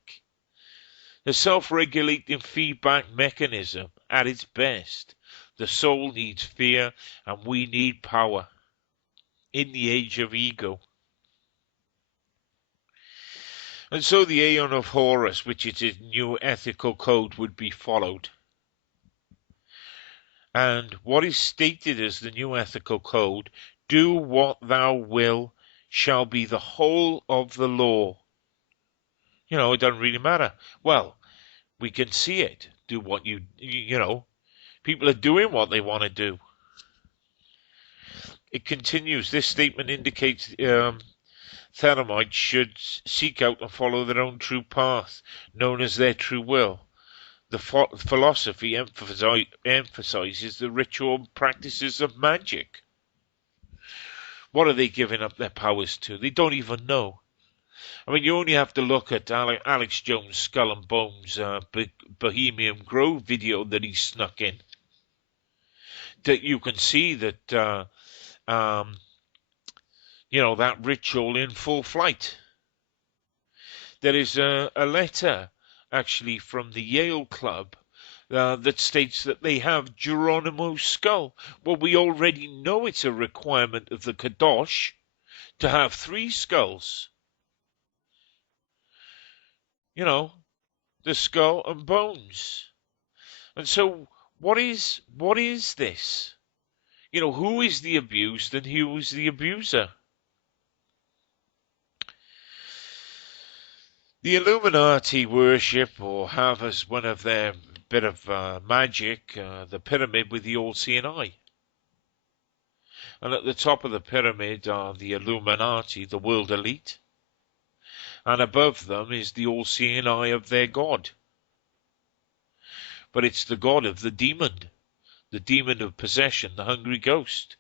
The self-regulating feedback mechanism at its best. The soul needs fear and we need power. In the age of ego. And so the Aeon of Horus, which is his new ethical code, would be followed. And what is stated as the new ethical code, do what thou will, shall be the whole of the law. It doesn't really matter. Well, we can see it. Do what people are doing what they want to do. It continues. This statement indicates Thelemites should seek out and follow their own true path, known as their true will. The philosophy emphasizes the ritual practices of magic. What are they giving up their powers to? They don't even know. You only have to look at Alex Jones' Skull and Bones Bohemian Grove video that he snuck in. That you can see that, that ritual in full flight. There is a letter, actually, from the Yale Club that states that they have Geronimo's skull. Well, we already know it's a requirement of the Kadosh to have 3 skulls. The skull and bones. And so, what is this? Who is the abused and who is the abuser? The Illuminati worship, or have as one of their bit of magic, the pyramid with the all-seeing eye. And at the top of the pyramid are the Illuminati, the world elite. And above them is the all-seeing eye of their God. but it's the god of the demon of possession, the hungry ghost.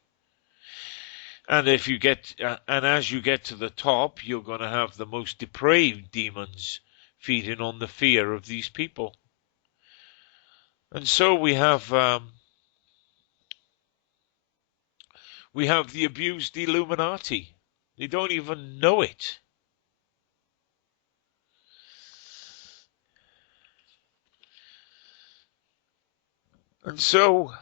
And if you get, and as you get to the top, you're going to have the most depraved demons feeding on the fear of these people. And so we have the abused Illuminati. They don't even know it. And so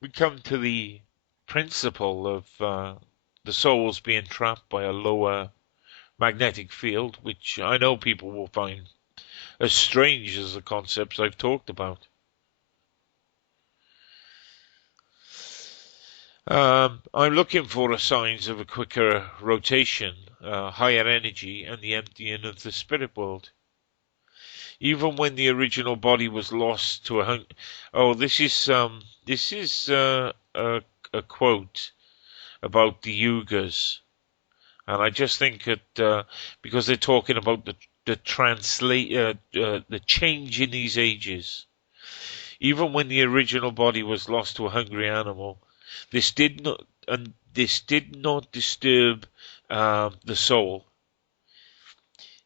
we come to the principle of the souls being trapped by a lower magnetic field, which I know people will find as strange as the concepts I've talked about. I'm looking for signs of a quicker rotation, higher energy, and the emptying of the spirit world. Even when the original body was lost to this is a quote about the Yugas, and I just think that because they're talking about the change in these ages. Even when the original body was lost to a hungry animal, this did not disturb the soul.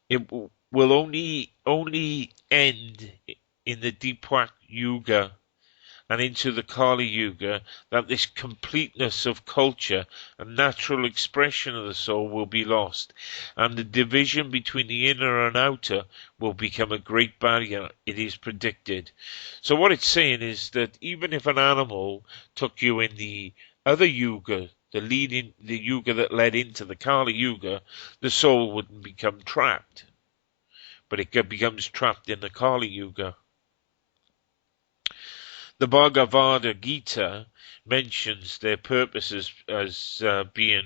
It will only end in the Deepak Yuga and into the Kali Yuga that this completeness of culture and natural expression of the soul will be lost, and the division between the inner and outer will become a great barrier, it is predicted. So what it's saying is that even if an animal took you in the other Yuga, the Yuga that led into the Kali Yuga, the soul wouldn't become trapped, but it becomes trapped in the Kali Yuga. The Bhagavad Gita mentions their purposes as being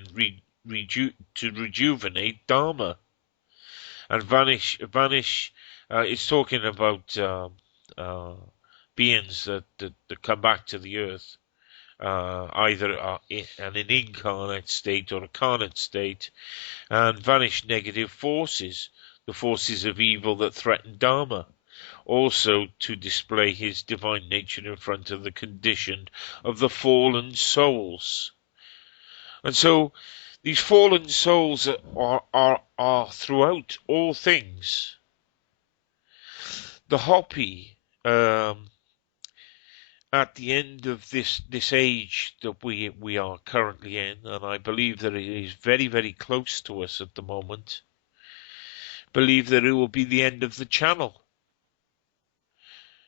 to rejuvenate Dharma and vanish. It's talking about beings that come back to the earth, either in an incarnate state or a carnate state, and vanish negative forces, the forces of evil that threaten Dharma. Also to display his divine nature in front of the condition of the fallen souls. And so these fallen souls are throughout all things. The Hopi, at the end of this age that we are currently in, and I believe that it is very, very close to us at the moment, believe that it will be the end of the channel.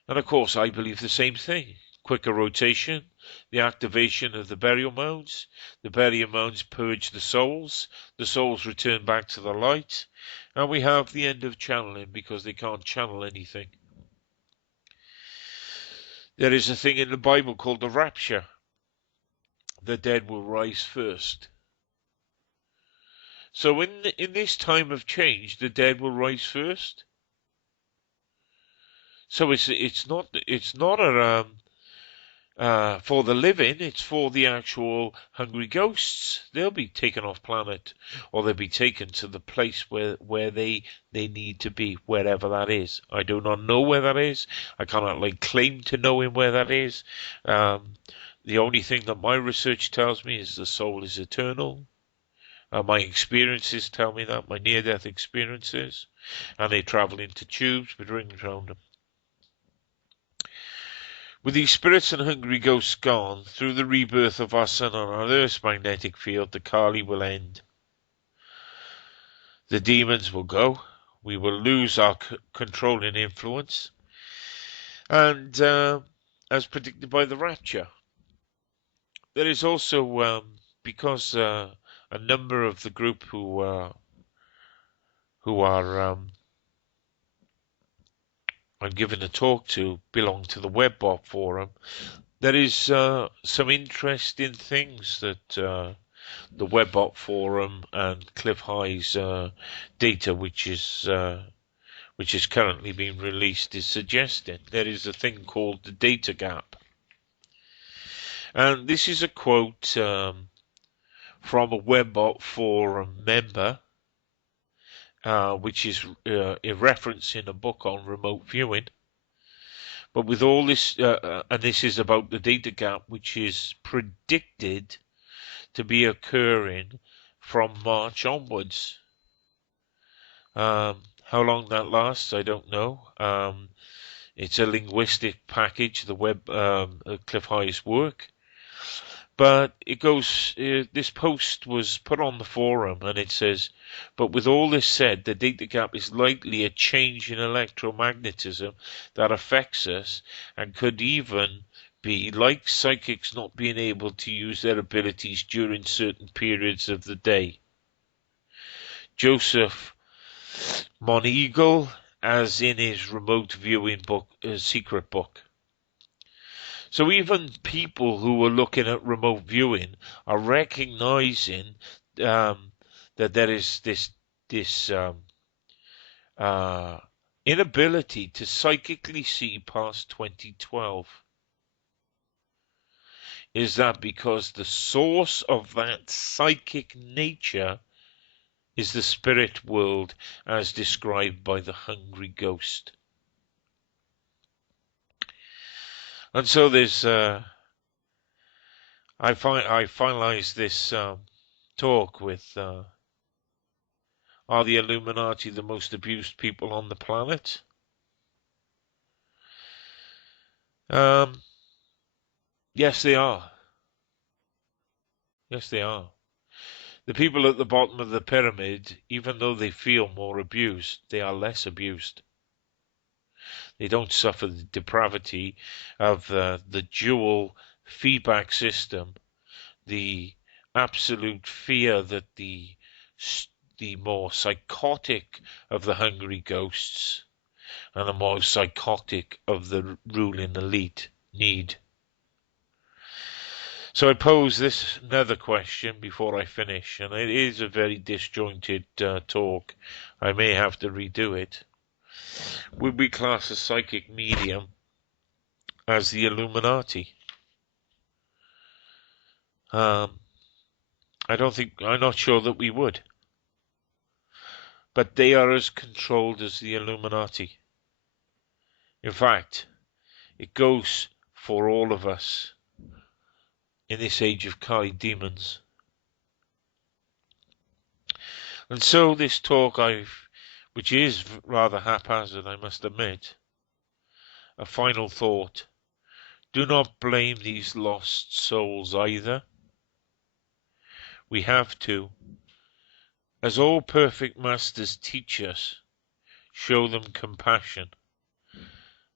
And of course, I believe the same thing. Quicker rotation, the activation of the burial mounds. The burial mounds purge the souls return back to the light. And we have the end of channeling because they can't channel anything. There is a thing in the Bible called the rapture. The dead will rise first. So in this time of change, the dead will rise first. So it's not for the living, it's for the actual hungry ghosts. They'll be taken off planet, or they'll be taken to the place where they need to be, wherever that is. I do not know where that is. I cannot claim to knowing where that is. The only thing that my research tells me is the soul is eternal. My experiences tell me that, my near-death experiences, and they travel into tubes with rings around them. With these spirits and hungry ghosts gone, through the rebirth of our sun on our Earth's magnetic field, the Kali will end. The demons will go. We will lose our controlling influence. And as predicted by the rapture, there is also, because a number of the group who are I'm giving a talk to belong to the WebBot forum. There is some interesting things that the WebBot forum and Cliff High's data, which is currently being released, is suggesting. There is a thing called the data gap, and this is a quote from a WebBot forum member. Which is a reference in a book on remote viewing. But with all this, and this is about the data gap, which is predicted to be occurring from March onwards. How long that lasts, I don't know. It's a linguistic package, the web Cliff High's work. But it goes, this post was put on the forum and it says, but with all this said, the data gap is likely a change in electromagnetism that affects us and could even be like psychics not being able to use their abilities during certain periods of the day. Joseph Moneagle, as in his remote viewing book, secret book. So even people who are looking at remote viewing are recognizing that there is this inability to psychically see past 2012. Is that because the source of that psychic nature is the spirit world as described by the hungry ghost? And so there's I finalized this talk with are the Illuminati the most abused people on the planet? Yes, they are. Yes, they are. The people at the bottom of the pyramid, even though they feel more abused, they are less abused. They don't suffer the depravity of the dual feedback system, the absolute fear that the more psychotic of the hungry ghosts and the more psychotic of the ruling elite need. So I pose this another question before I finish, and it is a very disjointed talk. I may have to redo it. Would we class a psychic medium as the Illuminati? I'm not sure that we would. But they are as controlled as the Illuminati. In fact, it goes for all of us in this age of Kali demons. And so this talk which is rather haphazard, I must admit, a final thought. Do not blame these lost souls either. We have to, as all perfect masters teach us, show them compassion.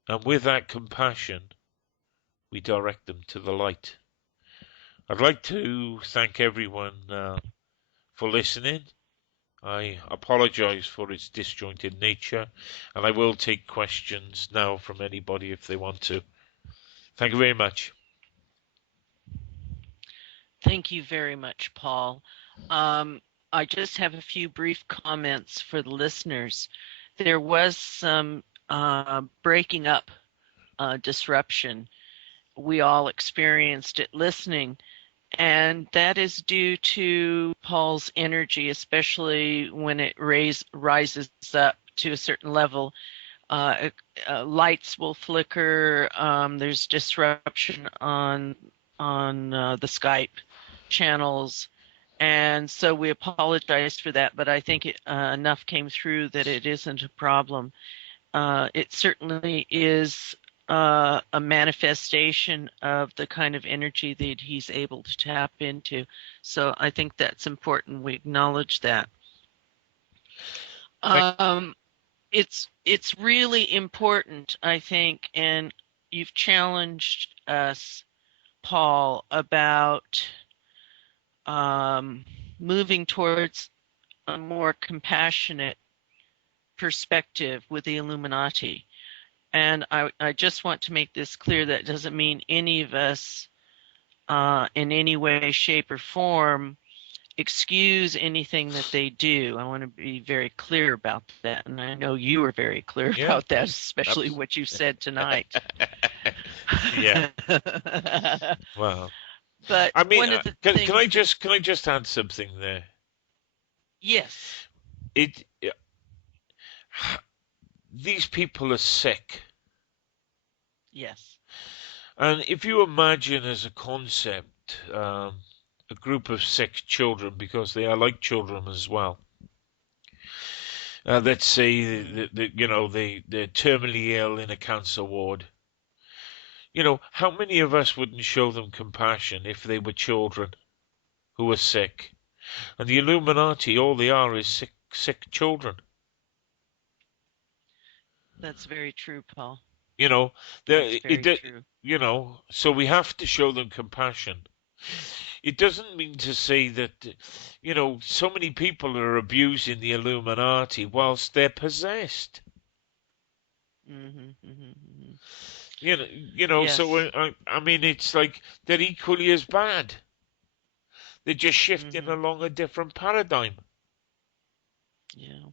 And with that compassion, we direct them to the light. I'd like to thank everyone for listening. I apologize for its disjointed nature, and I will take questions now from anybody if they want to. Thank you very much. Thank you very much, Paul. I just have a few brief comments for the listeners. There was some breaking up disruption. We all experienced it listening. And that is due to Paul's energy, especially when it rises up to a certain level. Lights will flicker. There's disruption on the Skype channels. And so we apologized for that, but I think enough came through that it isn't a problem. It certainly is a manifestation of the kind of energy that he's able to tap into. So I think that's important. We acknowledge that. It's really important, I think, and you've challenged us, Paul, about moving towards a more compassionate perspective with the Illuminati. And I just want to make this clear. That doesn't mean any of us in any way, shape, or form excuse anything that they do. I want to be very clear about that. And I know you are very clear about that, especially what you said tonight. Yeah. Wow. But I mean, one of the things... can I just add something there? Yes. These people are sick. Yes. And if you imagine as a concept a group of sick children, because they are like children as well. Let's say Mm. that they're terminally ill in a cancer ward. How many of us wouldn't show them compassion if they were children who were sick? And the Illuminati, all they are is sick children. That's very true, Paul. You know, That's they very it, true. so we have to show them compassion. It doesn't mean to say that, so many people are abusing the Illuminati whilst they're possessed. Hmm. Hmm. Hmm. So Yes. I mean, it's like they're equally as bad. They're just shifting Hmm. along a different paradigm. Yeah.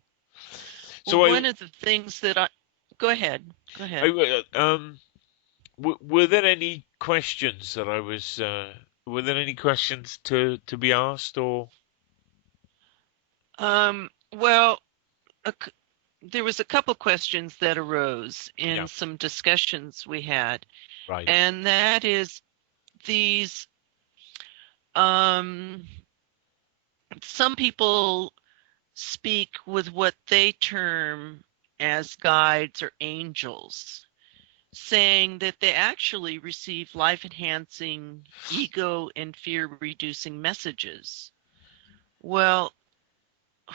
Well, So one of the things that I go ahead. Go ahead. were there any questions that I was? Were there any questions to be asked or? Well, a c there was a couple questions that arose in Yeah, some discussions we had, right. and that is these um some people speak with what they term as guides or angels, saying that they actually receive life enhancing, ego and fear reducing messages. Well,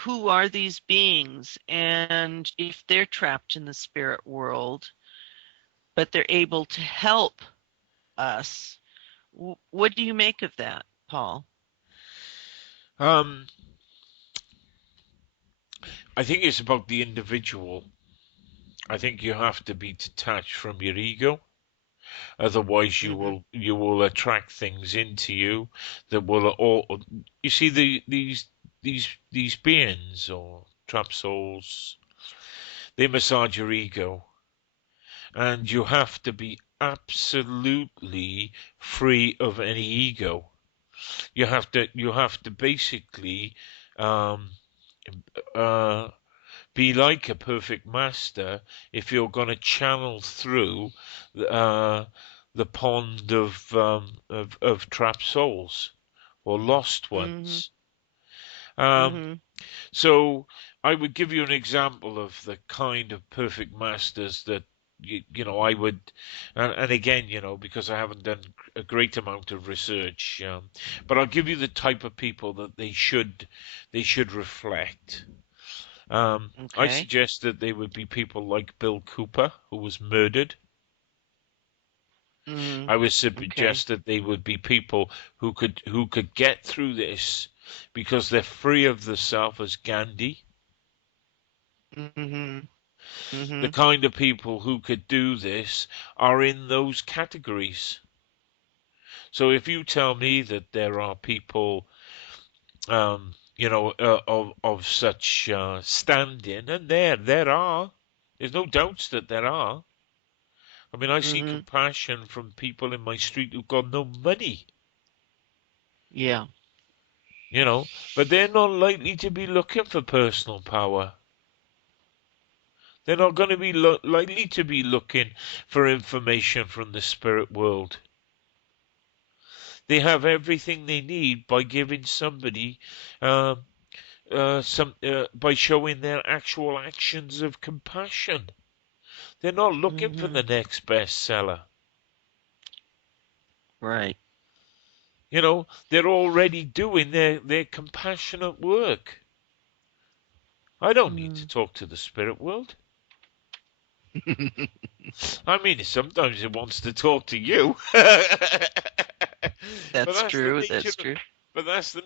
who are these beings? And if they're trapped in the spirit world, but they're able to help us, what do you make of that, Paul? Um, I think it's about the individual. I think you have to be detached from your ego. Otherwise, you Mm-hmm. will attract things into you that will all. You see, these beings or trap souls, they massage your ego, and you have to be absolutely free of any ego. You have to basically um, uh, be like a perfect master if you're going to channel through uh, the pond of trapped souls or lost Mm-hmm. ones. Um, Mm-hmm. so I would give you an example of the kind of perfect masters that I would, and again, because I haven't done a great amount of research, but I'll give you the type of people that they should reflect. I Okay. suggest that they would be people like Bill Cooper, who was murdered. Mm-hmm. I would Okay. suggest that they would be people who could get through this because they're free of the self as Gandhi. Mm-hmm. Mm-hmm. The kind of people who could do this are in those categories. So if you tell me that there are people, of such standing, and there are, there's no doubts that there are. I mean, I see Mm-hmm. compassion from people in my street who've got no money, Yeah. but they're not likely to be looking for personal power. They're not going to be likely to be looking for information from the spirit world. They have everything they need by giving somebody, um, by showing their actual actions of compassion. They're not looking for Mm-hmm. the next bestseller. Right. They're already doing their compassionate work. I don't need to Mm. talk to the spirit world. I mean, sometimes it wants to talk to you, but That's that's the true. nature. That's true. But that's the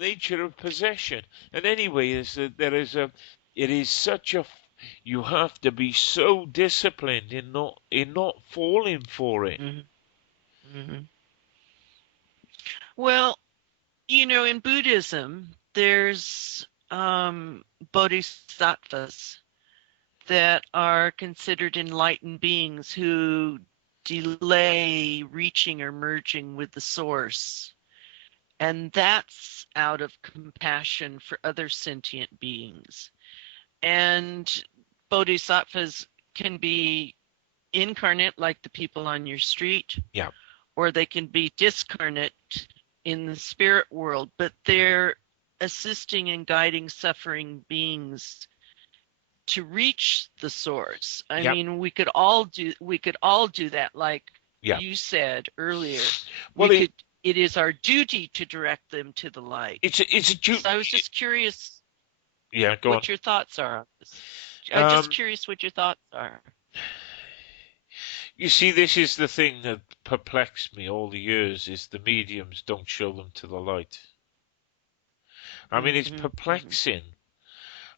nature of possession. And anyway, it is such a. You have to be so disciplined in not falling for it. Mm-hmm. Mm-hmm. Well, in Buddhism, there's bodhisattvas that are considered enlightened beings who delay reaching or merging with the source. And that's out of compassion for other sentient beings. And bodhisattvas can be incarnate like the people on your street, Yeah. or they can be discarnate in the spirit world, but they're assisting and guiding suffering beings to reach the source. I Yeah. mean, we could all do that, like Yeah. you said earlier. Well, It is our duty to direct them to the light. it's a duty. So I was just curious Go on. what your thoughts are on this. I'm just curious what your thoughts are. You see, this is the thing that perplexed me all the years, is the mediums don't show them to the light. I mean, it's perplexing.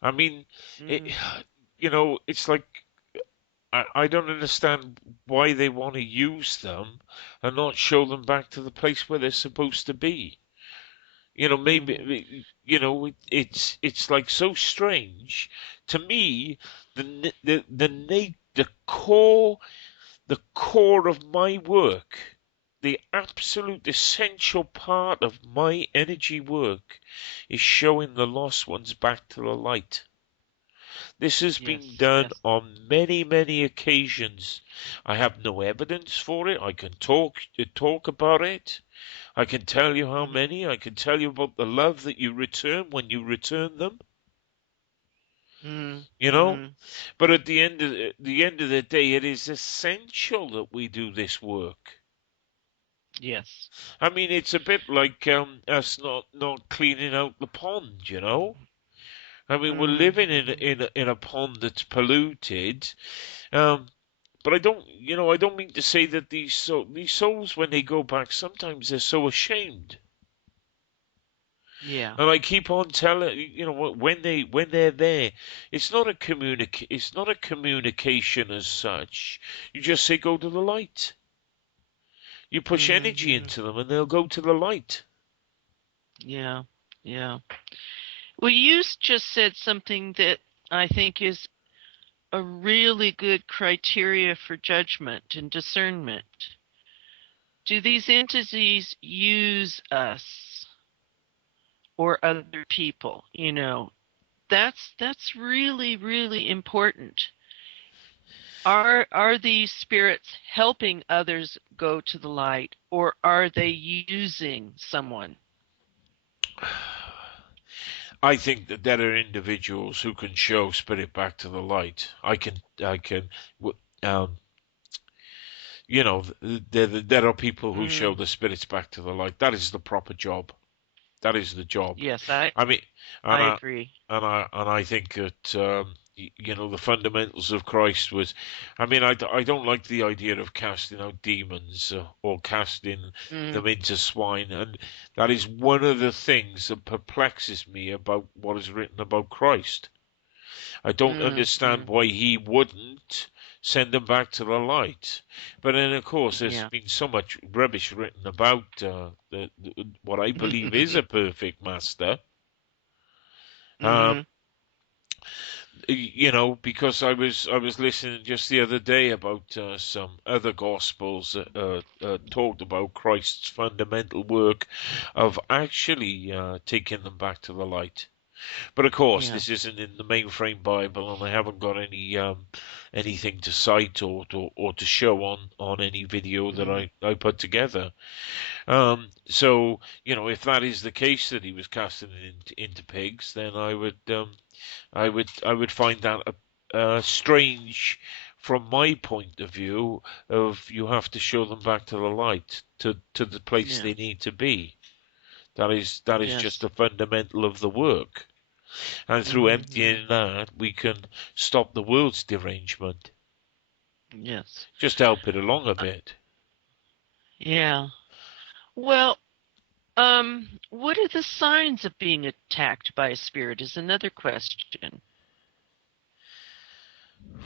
I mean, it's like, I don't understand why they want to use them and not show them back to the place where they're supposed to be. Maybe, it's like so strange to me. The core of my work, the absolute essential part of my energy work, is showing the lost ones back to the light. This has been done on many, many occasions. I have no evidence for it. I can talk about it. I can tell you how many. I can tell you about the love that you return when you return them. But at the end of the day, it is essential that we do this work. Yes. I mean, it's a bit like us not cleaning out the pond, I mean, we're living in a pond that's polluted, but I don't mean to say that these souls, when they go back, sometimes they're so ashamed. Yeah. And I keep on telling, when they're there, it's not a communication as such. You just say, go to the light. You push energy into them, and they'll go to the light. Yeah. Yeah. Well, you just said something that I think is a really good criteria for judgment and discernment. Do these entities use us or other people? That's really, really important. Are these spirits helping others go to the light, or are they using someone? I think that there are individuals who can show spirit back to the light. There are people who show the spirits back to the light. That is the proper job. That is the job. Yes, I agree. And I think that the fundamentals of Christ was. I mean, I don't like the idea of casting out demons or casting them into swine, and that is one of the things that perplexes me about what is written about Christ. I don't understand why he wouldn't send them back to the light. But then, of course, there's been so much rubbish written about what I believe is a perfect master. Because I was listening just the other day about some other gospels that talked about Christ's fundamental work of actually taking them back to the light. But of course, this isn't in the mainframe Bible, and I haven't got any anything to cite or to show on any video that I put together. So if that is the case, that he was casting it into pigs, then I would find that strange from my point of view. Of you have to show them back to the light, to the place they need to be. That is just a fundamental of the work. And through emptying that, we can stop the world's derangement. Yes. Just help it along a bit. Yeah. Well, what are the signs of being attacked by a spirit is another question.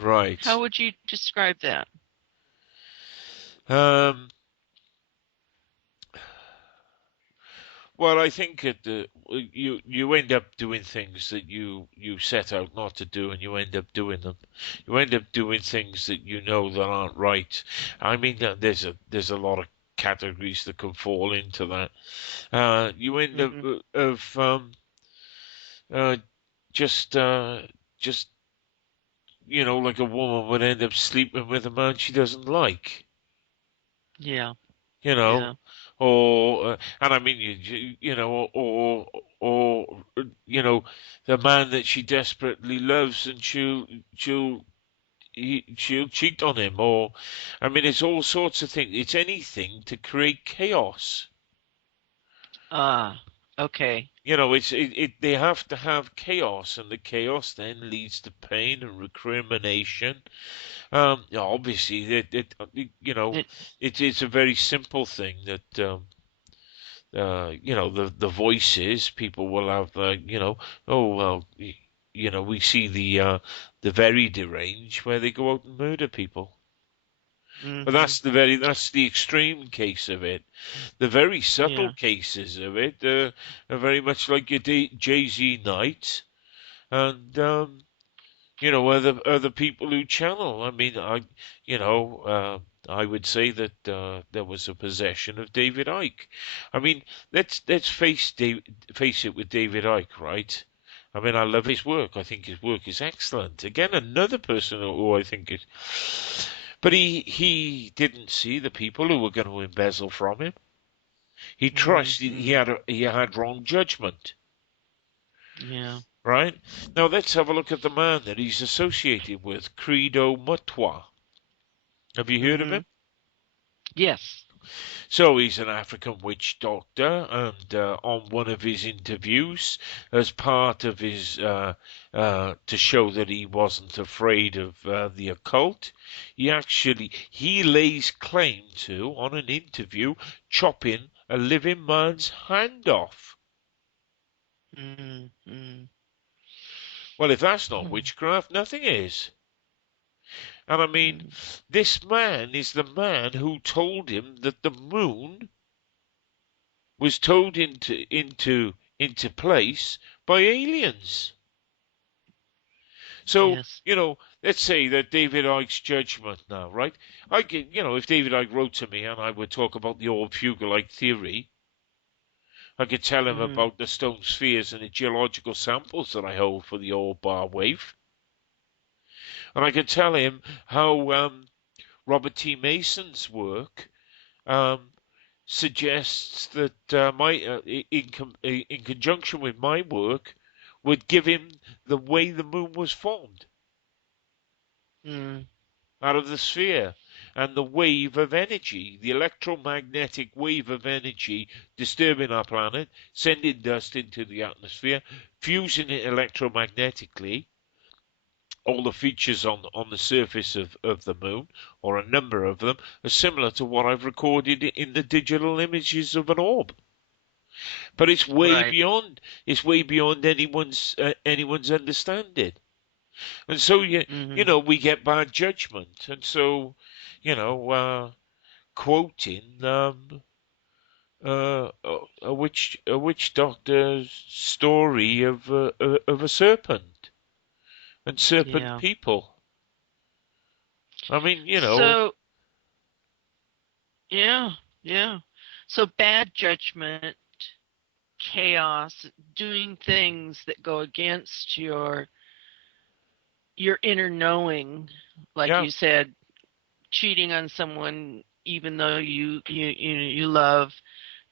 Right. How would you describe that? Well, I think that you end up doing things that you set out not to do, and you end up doing them. You end up doing things that that aren't right. I mean, there's a lot of categories that can fall into that. You end up just like a woman would end up sleeping with a man she doesn't like. Yeah. You know, Yeah. or and I mean, or the man that she desperately loves, and she'll cheat on him, or I mean, it's all sorts of things. It's anything to create chaos. Ah. Okay. They have to have chaos, and the chaos then leads to pain and recrimination. Obviously, It, it's a very simple thing that the voices people will have, oh well, we see the very deranged where they go out and murder people. But mhm. that's the extreme case of it. The very subtle Yeah. cases of it are very much like your Jay-Z night, and other people who channel. I mean, I would say that there was a possession of David Icke. I mean, let's face it with David Icke, right? I mean, I love his work. I think his work is excellent. Again, another person who I think is, but he didn't see the people who were going to embezzle from him. He trusted Mhm. he had wrong judgment. Yeah. Right? Now let's have a look at the man that he's associated with, Credo Mutwa. Have you heard of him? Mhm. Yes. So he's an African witch doctor, and on one of his interviews, as part of his to show that he wasn't afraid of the occult, he lays claim to, on an interview, chopping a living man's hand off. Mhm. Well, if that's not Mhm. witchcraft, nothing is. And I mean, Mhm. this man is the man who told him that the moon was told into place by aliens. So, Yes. let's say that David Icke's judgment now, right? If David Icke wrote to me and I would talk about the Orb Fugalite theory, I could tell him Mhm. about the stone spheres and the geological samples that I hold for the Orb bar wave. And I could tell him how Robert T. Mason's work um, suggests that in conjunction with my work, would give him the way the moon was formed Mhm. out of the sphere, and the wave of energy, the electromagnetic wave of energy disturbing our planet, sending dust into the atmosphere, fusing it electromagnetically. All the features on the surface of the moon, or a number of them, are similar to what I've recorded in the digital images of an orb. But Right. it's way beyond anyone's understanding. And so Mhm. we get bad judgment. And so, you know, quoting a witch doctor's story of a serpent and serpent Yeah. people. I mean, So, yeah, yeah. So bad judgment, chaos, doing things that go against your inner knowing, like yeah, you said, cheating on someone even though you love,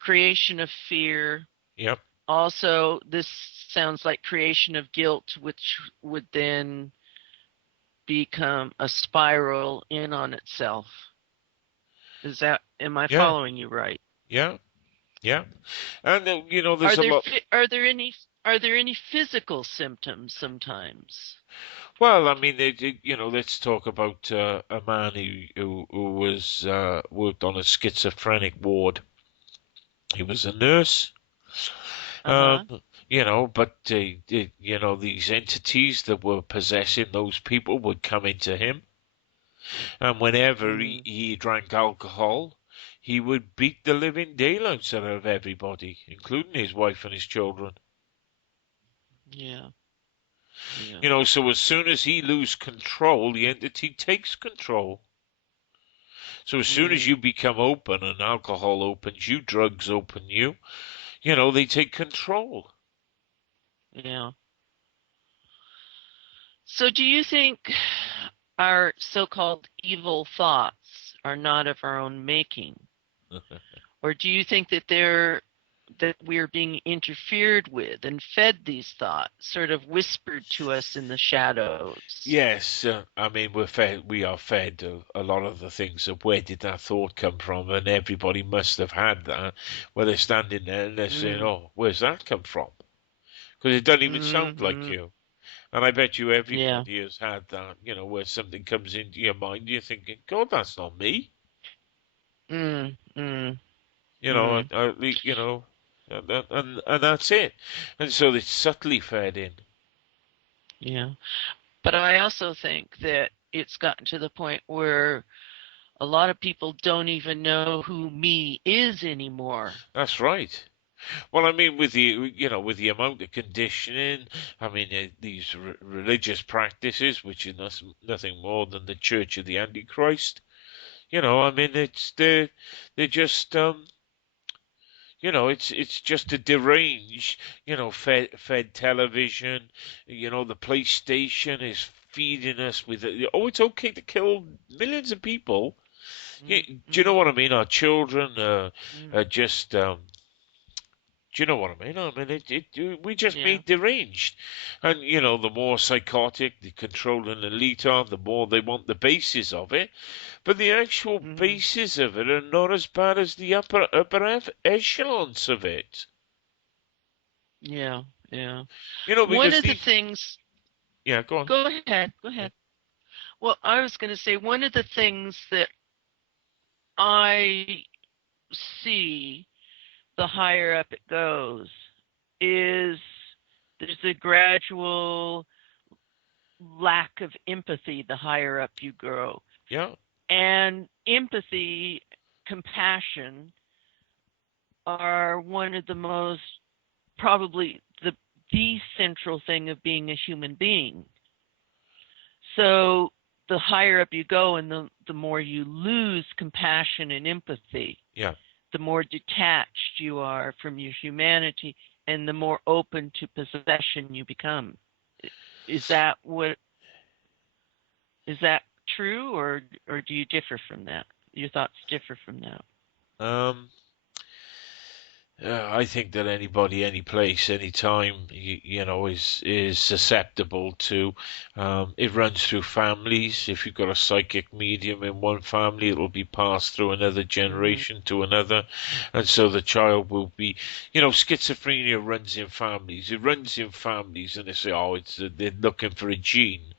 creation of fear. yeah, Also, this sounds like creation of guilt, which would then become a spiral in on itself. Am I yeah, following you right? yeah, yeah. And Are there's a there lot. are there any physical symptoms sometimes? Well, I mean, let's talk about a man who was worked on a schizophrenic ward. He was a nurse, Uh-huh. but these entities that were possessing those people would come into him, and whenever Mhm. he drank alcohol, he would beat the living daylights out of everybody, including his wife and his children. Yeah. Yeah. So as soon as he loses control, the entity takes control. So as soon as you Mhm. become open and alcohol opens you, drugs open you, they take control. Yeah. So do you think our so-called evil thoughts are not of our own making? Or do you think that we're being interfered with and fed these thoughts, sort of whispered to us in the shadows? Yes, I mean we are fed a lot of the things of where did that thought come from, and everybody must have had that. Where they're standing there and they're saying, "Oh, where's that come from?" Because it doesn't even sound like Mm-hmm. you. And I bet you Yeah. everybody has had that, where something comes into your mind, you're thinking, God, that's not me. Mm, mm, You know, mm. and that's it. And so it's subtly fed in. Yeah. But I also think that it's gotten to the point where a lot of people don't even know who me is anymore. That's right. Well, I mean, with the amount of conditioning, I mean, these religious practices, which is nothing more than the Church of the Antichrist. I mean, they're just it's just a deranged, fed television. The PlayStation is feeding us with oh, it's okay to kill millions of people. Yeah, Mm, do you know mm, what I mean? Our children mm. are just do you know what I mean? I mean, we just Yeah. made deranged. And, the more psychotic the controlling elite are, the more they want the basis of it. But the actual Mm-hmm. bases of it are not as bad as the upper echelons of it. Yeah. Yeah. One Because of the things, yeah, go on. go ahead, go Yeah. ahead. Well, I was going to say one of the things that I see the higher up it goes is there's a gradual lack of empathy the higher up you go. Yeah. And empathy, compassion are one of the most, probably the central thing of being a human being. So the higher up you go and the more you lose compassion and empathy, Yeah. the more detached you are from your humanity and the more open to possession you become. Is that what is that true, or do you differ from that? Your thoughts differ from that? Um, I think that anybody, any place, any time, is susceptible to. It runs through families. If you've got a psychic medium in one family, it will be passed through another Mm-hmm. generation to another, and so the child will be. Schizophrenia runs in families. It runs in families, and they say, "Oh, they're looking for a gene."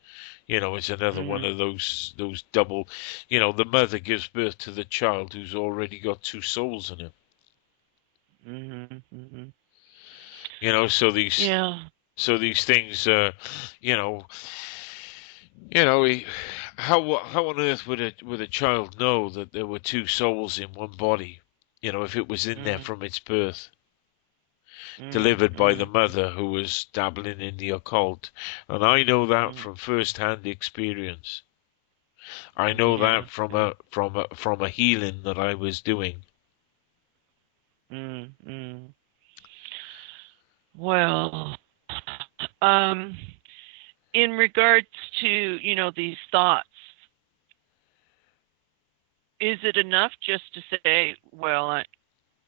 It's another one Mm-hmm. of those double. The mother gives birth to the child who's already got two souls in him. Mm-hmm. Mm-hmm. So these things, you know, you know, how on earth would a child know that there were two souls in one body? If it was in there Mm-hmm. from its birth, delivered by Mm-hmm. the mother who was dabbling in the occult, and I know that Mm-hmm. from first-hand experience. I know Yeah. that from Yeah. a healing that I was doing. Mm-hmm. Well, um, in regards to, these thoughts, is it enough just to say, well,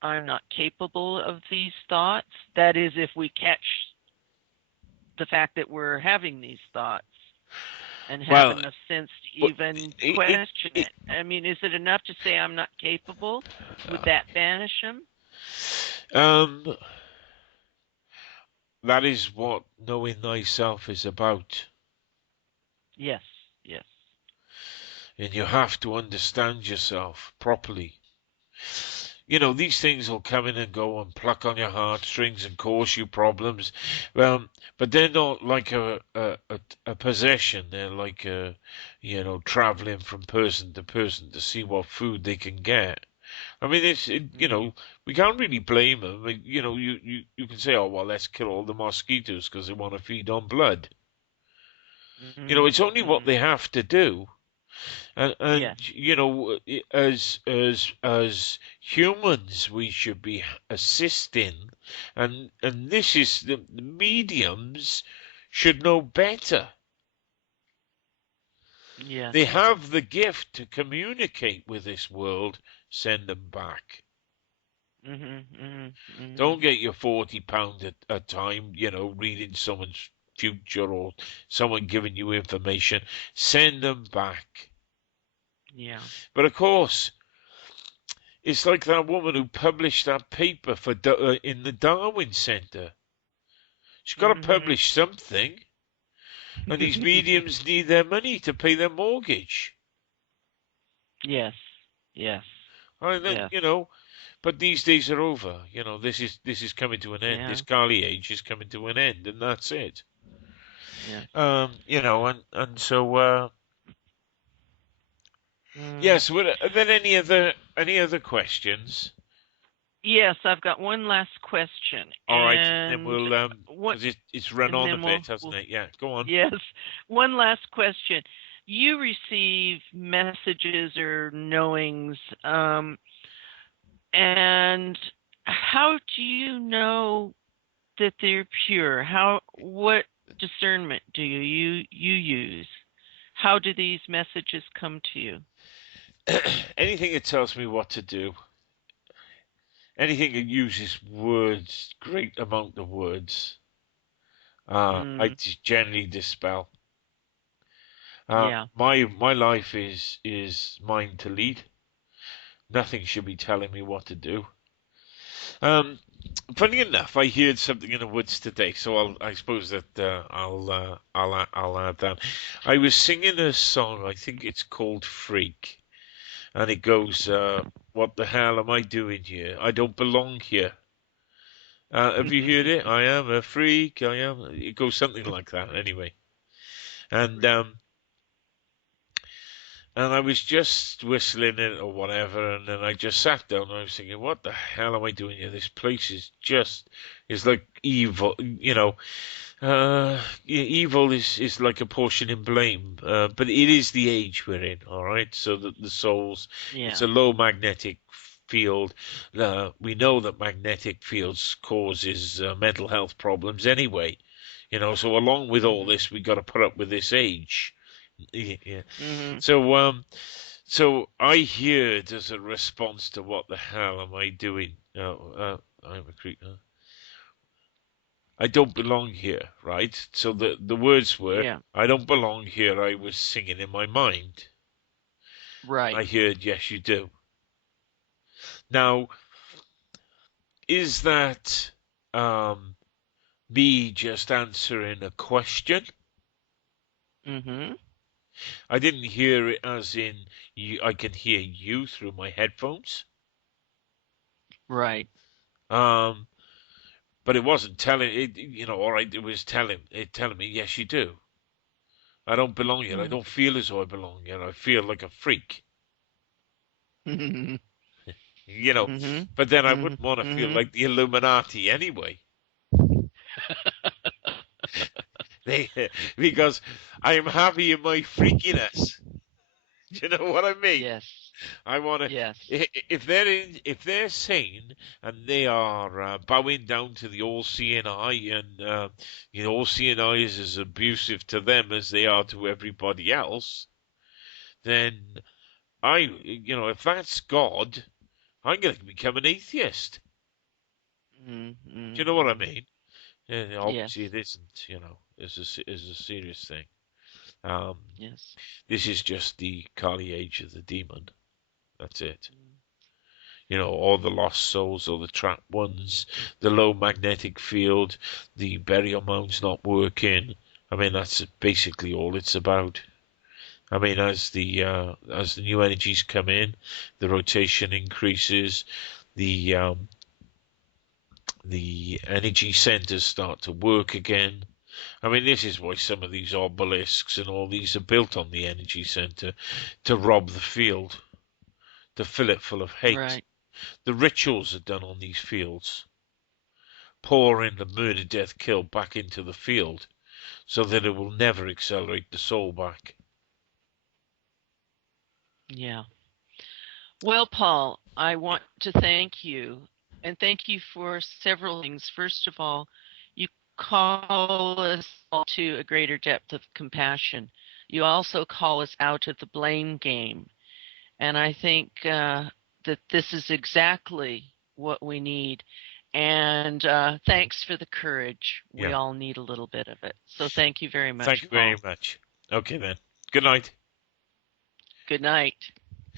I'm not capable of these thoughts? That is, if we catch the fact that we're having these thoughts and have Well, enough sense to but even it, question it, it. I mean, is it enough to say I'm not capable? Would that banish them? um, that is what knowing thyself is about. Yes, yes. And you have to understand yourself properly. These things will come in and go and pluck on your heartstrings and cause you problems. But they're not like a possession. They're like traveling from person to person to see what food they can get. I mean, Mm-hmm. we can't really blame them. You can say, oh, well, let's kill all the mosquitoes because they want to feed on blood. Mm-hmm. It's only what Mm-hmm. they have to do. And Yes. as humans we should be assisting, and this is the mediums should know better. Yes. They have the gift to communicate with this world. Send them back. Don't get your £40 a time, reading someone's future or someone giving you information. Send them back. Yeah. But of course, it's like that woman who published that paper in the Darwin Centre. She's got to publish something, and these mediums need their money to pay their mortgage. Yes. Yes. Yes. But these days are over. This is coming to an end. Yeah. This Kali age is coming to an end, and that's it. Yeah. And so yes. Are there any other questions? Yes, I've got one last question. All right, then we'll because it's run on a bit, hasn't it? Yeah, go on. Yes, one last question. You receive messages or knowings, and how do you know that they're pure? What discernment do you use? How do these messages come to you? Anything that tells me what to do. Anything that uses words, great amount of words, I generally dispel. Yeah. My life is mine to lead. Nothing should be telling me what to do. Funny enough, I heard something in the woods today, so I suppose that I'll add that. I was singing a song. I think it's called "Freak," and it goes, "What the hell am I doing here? I don't belong here." Have you heard it? I am a freak. I am. It goes something like that. Anyway, and I was just whistling it or whatever, and then I just sat down and I was thinking, what the hell am I doing here? This place is like evil, evil is like a portion in blame, but it is the age we're in, all right? So that the souls, it's a low magnetic field. We know that magnetic fields causes mental health problems anyway, so along with all this, we got to put up with this age. Yeah. So I heard as a response to what the hell am I doing? I'm a creeper. I don't belong here, right? So the words were, I don't belong here. I was singing in my mind. Right. I heard, yes, you do. Now, is that me just answering a question? I didn't hear it as in I can hear you through my headphones. Right. But it wasn't telling it, all right, it was telling me, yes, you do. I don't belong here. I don't feel as though I belong here. I feel like a freak. But then I wouldn't want to feel like the Illuminati anyway. Because I am happy in my freakiness. Do you know what I mean? Yes. I want to. Yes. If they're sane and they are bowing down to the all-seeing eye, and all-seeing eye is as abusive to them as they are to everybody else, then if that's God, I'm going to become an atheist. Do you know what I mean? And obviously, it isn't. It's a serious thing. Yes. This is just the Kali age of the demon. That's it. All the lost souls, all the trapped ones, the low magnetic field, the burial mounds not working. I mean, that's basically all it's about. I mean, as the new energies come in, the rotation increases, the energy centers start to work again. I mean, this is why some of these obelisks and all these are built on the energy center, to rob the field, to fill it full of hate. Right. The rituals are done on these fields. Pour in the murder, death, kill back into the field so that it will never accelerate the soul back. Yeah. Well, Paul, I want to thank you, and thank you for several things. First of all, you call us all to a greater depth of compassion. you also call us out of the blame game. And I think that this is exactly what we need. And thanks for the courage. We Yeah. all need a little bit of it. So thank you very Thank much, you very Paul. much. Okay then. Good night. Good night.